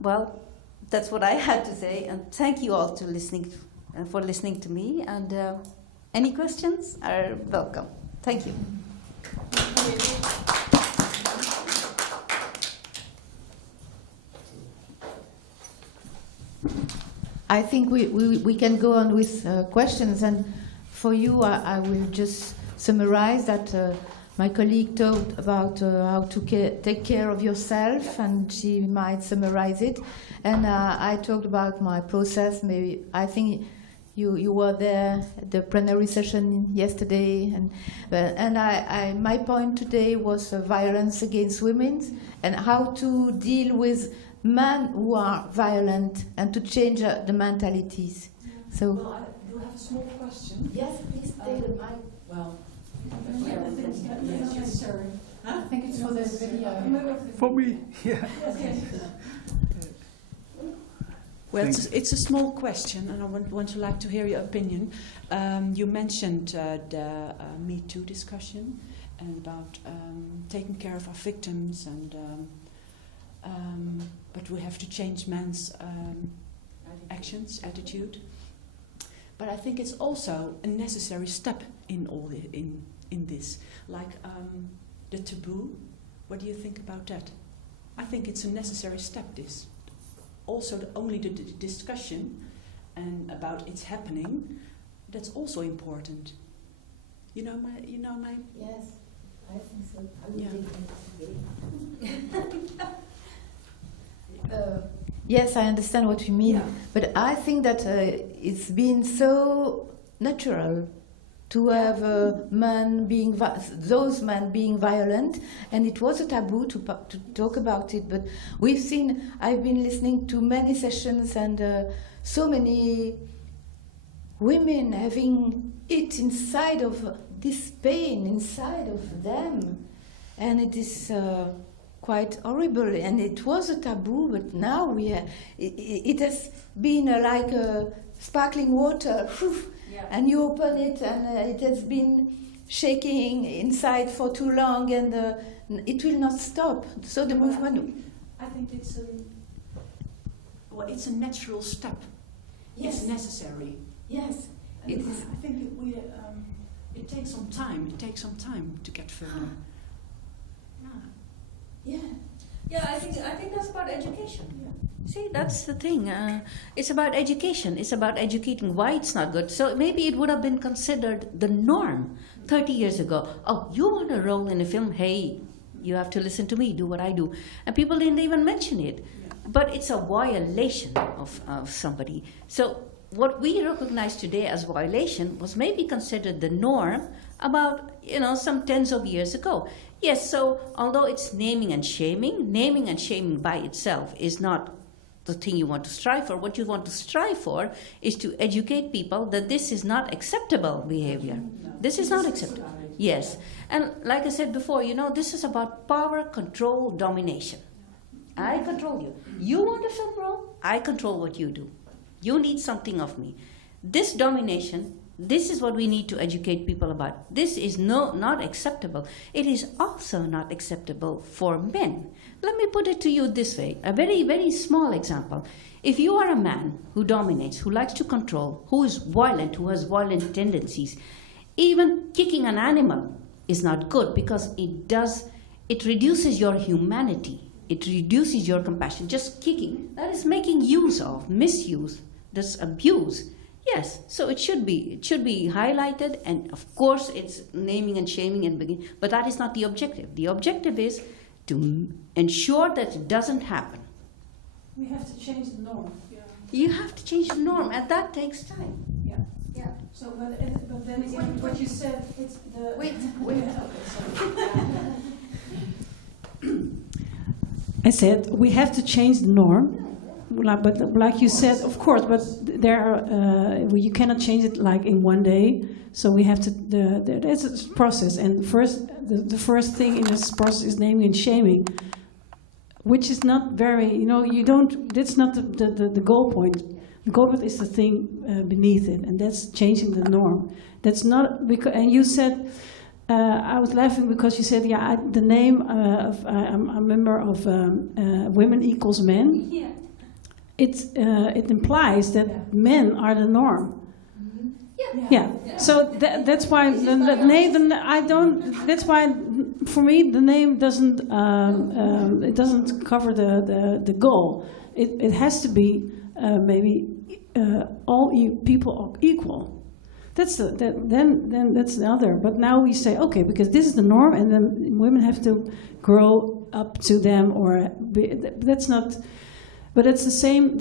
Well, that's what I had to say, and thank you all for listening to me. And any questions are welcome. Thank you. I think we can go on with questions, and for you, I will just summarize that. My colleague talked about how to take care of yourself, and she might summarize it. And I talked about my process. Maybe I think you were there at the plenary session yesterday, and my point today was violence against women and how to deal with men who are violent and to change the mentalities. So. Well, I do have a small question. Yes, please take the mic. Well. Yes, sir. I think it's for the video. For me, yeah. Well, it's a small question, and I want to like to hear your opinion. You mentioned the Me Too discussion and about taking care of our victims, and but we have to change men's attitude. But I think it's also a necessary step in all in this, like the taboo. What do you think about that? I think it's a necessary step. This also only the discussion and about it's happening. That's also important. You know my. Yes, I think so. I would yes, I understand what you mean, but I think that it's been so natural to have those men being violent, and it was a taboo to talk about it. But I've been listening to many sessions, and so many women having it inside of this pain inside of them, and it is quite horrible. And it was a taboo, but now it has been like sparkling water. And you open it, and it has been shaking inside for too long, and it will not stop. So the movement. I think it's a natural step. Yes. It's necessary. Yes. I think it takes some time. It takes some time to get further. Yeah. Yeah, I think that's about education. Yeah. See, that's the thing. It's about education. It's about educating why it's not good. So maybe it would have been considered the norm 30 years ago. Oh, you want a role in a film? Hey, You have to listen to me, do what I do. And people didn't even mention it. But it's a violation of somebody. So what we recognize today as violation was maybe considered the norm about, some tens of years ago. Yes, so although it's naming and shaming by itself is not the thing you want to strive for. What you want to strive for is to educate people that this is not acceptable behavior. No. This is not acceptable. Yes. And like I said before, this is about power, control, domination. I control you. You want a film role? I control what you do. You need something of me. This domination, this is what we need to educate people about. This is not acceptable. It is also not acceptable for men. Let me put it to you this way, a very, very small example. If you are a man who dominates, who likes to control, who is violent, who has violent tendencies, even kicking an animal is not good because it reduces your humanity. It reduces your compassion. Just kicking, that is making use of, misuse, that's abuse. Yes, so it should be highlighted, and of course it's naming and shaming and beginning, but that is not the objective. The objective is to ensure that it doesn't happen. We have to change the norm. Yeah. You have to change the norm, and that takes time. Yeah. Yeah. So, but then again, what you said, it's the... Wait. Okay, sorry. I said we have to change the norm. But like you said, of course, but you cannot change it like in one day. So we have to. There's a process, and the first thing in this process is naming and shaming, which is not very. You don't. That's not the goal point. The goal point is the thing beneath it, and that's changing the norm. That's not because. And you said. I was laughing because you said, the name of I'm a member of Women Equals Men. Yeah. It implies that men are the norm. Mm-hmm. Yeah. So that's why the name. I don't. That's why for me the name doesn't. It doesn't cover the goal. It has to be maybe all people are equal. Then that's the other. But now we say, okay, because this is the norm, and then women have to grow up to them, that's not. But it's the same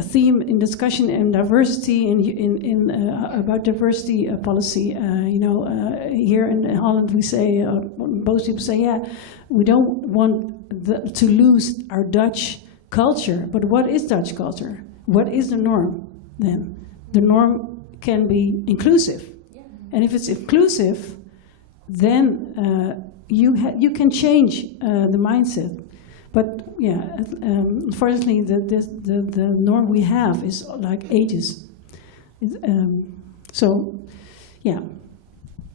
theme in discussion and diversity about diversity policy. Here in Holland we say, most people say, we don't want to lose our Dutch culture. But what is Dutch culture? What is the norm then? The norm can be inclusive, and if it's inclusive, then you can change the mindset. But unfortunately, the norm we have is like ages. So,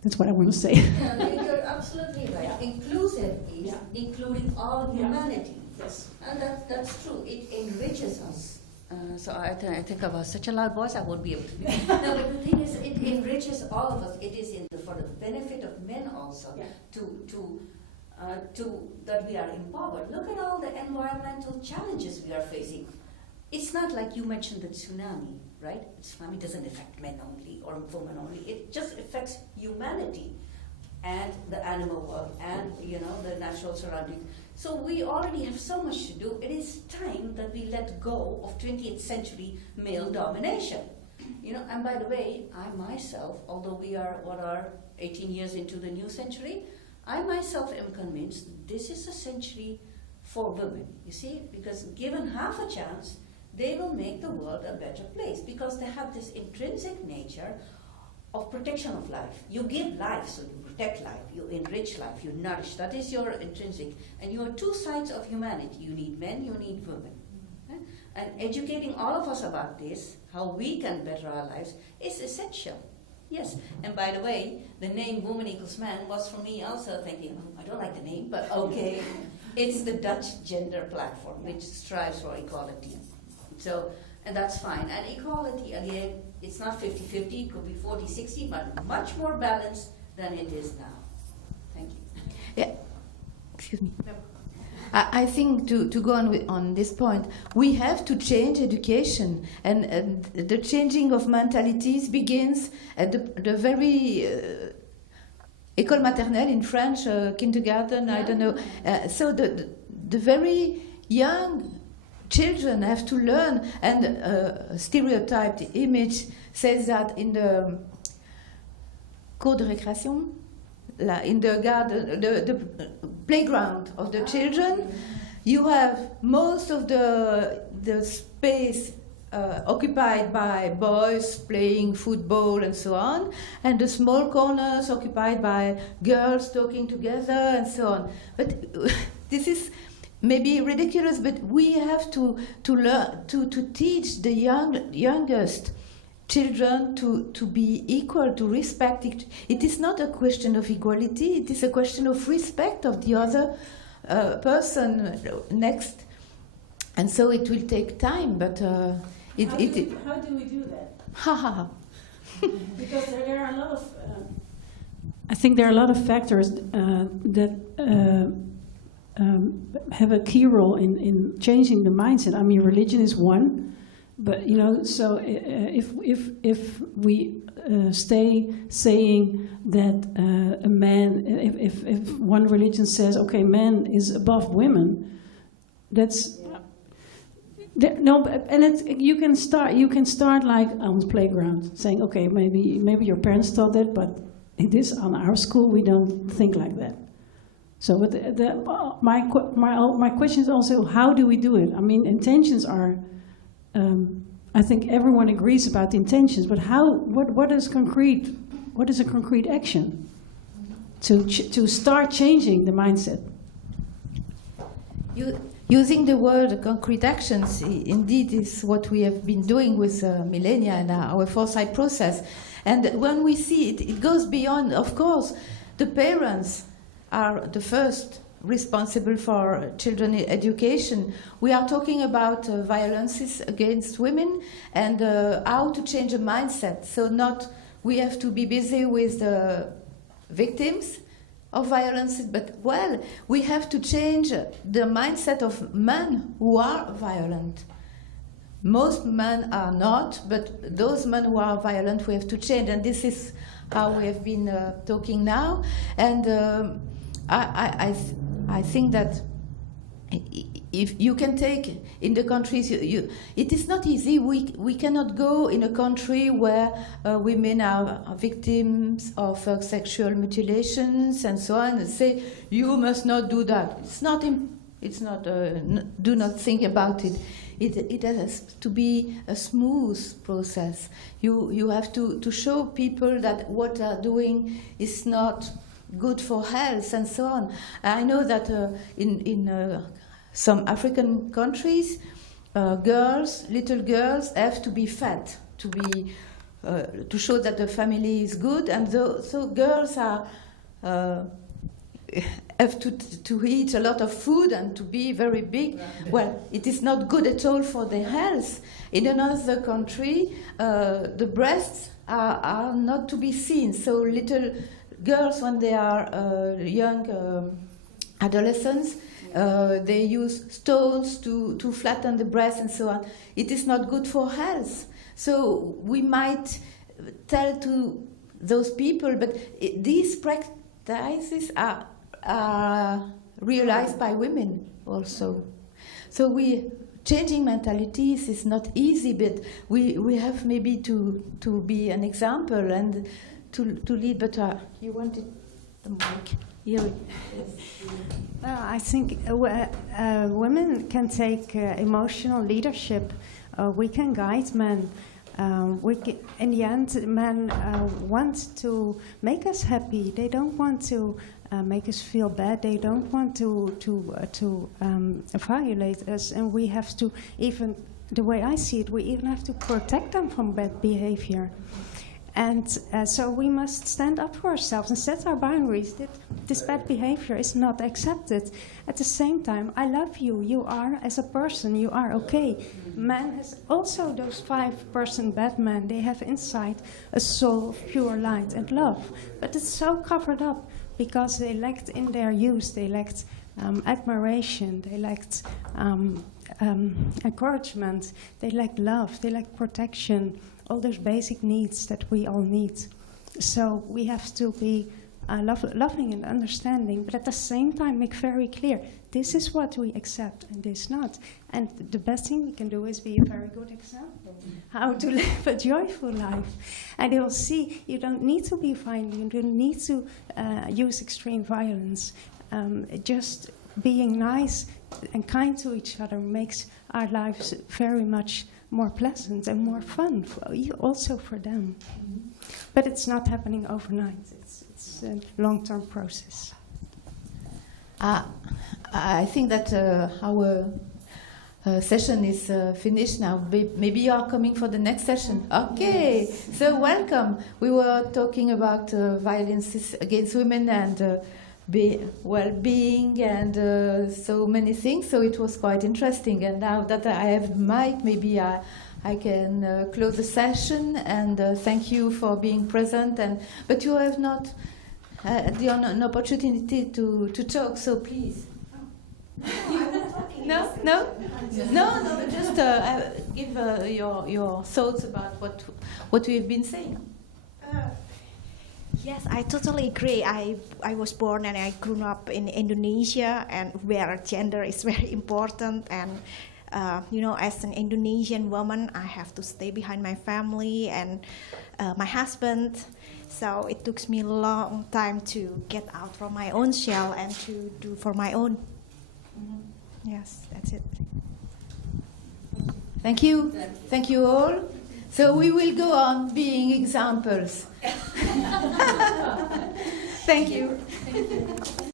that's what I want to say. You're absolutely right. Inclusive is including all humanity. Yes, and that's true. It enriches us. So I think I was such a loud voice, I won't be able to. No, but the thing is, it enriches all of us. It is for the benefit of men also, to that we are empowered. Look at all the environmental challenges we are facing. It's not like you mentioned the tsunami, right? The tsunami doesn't affect men only or women only. It just affects humanity and the animal world and the natural surroundings. So we already have so much to do. It is time that we let go of 20th century male domination. And by the way, I myself, although we are 18 years into the new century, I myself am convinced this is a century for women. You see, because given half a chance, they will make the world a better place because they have this intrinsic nature of protection of life. You give life, so you protect life, you enrich life, you nourish. That is your intrinsic. And you are two sides of humanity. You need men, you need women. And educating all of us about this, how we can better our lives, is essential. Yes. And by the way, the name Woman Equals Man was for me also thinking, I don't like the name, but okay. It's the Dutch gender platform, which strives for equality. So, and that's fine. And equality, again, it's not 50-50, it could be 40-60, but much more balanced than it is now. Thank you. Yeah. Excuse me. I think to go on this point, we have to change education, and the changing of mentalities begins at the very école maternelle in French, kindergarten, I don't know. So the very young children have to learn, and a stereotyped image says that in the cour de récréation, in the garden, the playground of the children, you have most of the space occupied by boys playing football and so on, and the small corners occupied by girls talking together and so on. But this is maybe ridiculous, but we have to learn to teach the youngest children to be equal, to respect it. It is not a question of equality, it is a question of respect of the other person next. And so it will take time, but how do we do that? Because there are a lot of... I think there are a lot of factors that have a key role in changing the mindset. I mean, religion is one, but you know, so if we stay saying that a man, if one religion says, okay, man is above women, that's no, and you can start like on the playground, saying, okay, maybe your parents thought that, but it is on our school we don't think like that. So, but my question is also, how do we do it? I mean, intentions are. I think everyone agrees about the intentions, but how? What is concrete? What is a concrete action to start changing the mindset? Using the word concrete actions, indeed, is what we have been doing with Millennia and our foresight process. And when we see it, it goes beyond. Of course, the parents are the first responsible for children education. We are talking about violences against women and how to change a mindset. So we have to be busy with the victims of violences, but we have to change the mindset of men who are violent. Most men are not, but those men who are violent we have to change, and this is how we have been talking now. And I think that if you can take in the countries, it is not easy. We cannot go in a country where women are victims of sexual mutilations and so on, and say you must not do that. It's not. Do not think about it. It has to be a smooth process. You have to show people that what they are doing is not good for health and so on. I know that in some African countries, little girls have to be fed to show that the family is good, and so girls have to eat a lot of food and to be very big. Well, it is not good at all for their health. In another country, the breasts are not to be seen, so little girls, when they are young adolescents, they use stones to flatten the breast and so on. It is not good for health. So we might tell to those people, but these practices are realized by women also. So changing mentalities is not easy, but we have maybe to be an example and to lead. But you wanted the mic. Here. I think women can take emotional leadership. We can guide men. In the end, men want to make us happy. They don't want to make us feel bad. They don't want to violate us. And we have to, even the way I see it, we even have to protect them from bad behavior. And so we must stand up for ourselves and set our boundaries. This bad behavior is not accepted. At the same time, I love you. You are, as a person, you are okay. Man has also those 5% bad men. They have inside a soul of pure light and love. But it's so covered up because they lacked in their youth. They lacked admiration. They lacked encouragement. They lacked love. They lacked protection. All those basic needs that we all need. So we have to be loving and understanding, but at the same time make very clear this is what we accept and this not. And the best thing we can do is be a very good example how to live a joyful life. And you'll see you don't need to be violent, you don't need to use extreme violence. Just being nice and kind to each other makes our lives very much more pleasant and more fun, also for them. But it's not happening overnight. It's a long-term process. I think that our session is finished now. Maybe you are coming for the next session. Okay, yes. So welcome. We were talking about violence against women and well-being and so many things. So it was quite interesting. And now that I have the mic, maybe I can close the session. And thank you for being present. But you have not an opportunity to talk. So please. No. Just give your thoughts about what we have been saying. Yes, I totally agree. I was born and I grew up in Indonesia, and where gender is very important. And as an Indonesian woman, I have to stay behind my family and my husband. So it took me a long time to get out from my own shell and to do for my own. Yes, that's it. Thank you. Thank you all. So we will go on being examples. Thank you.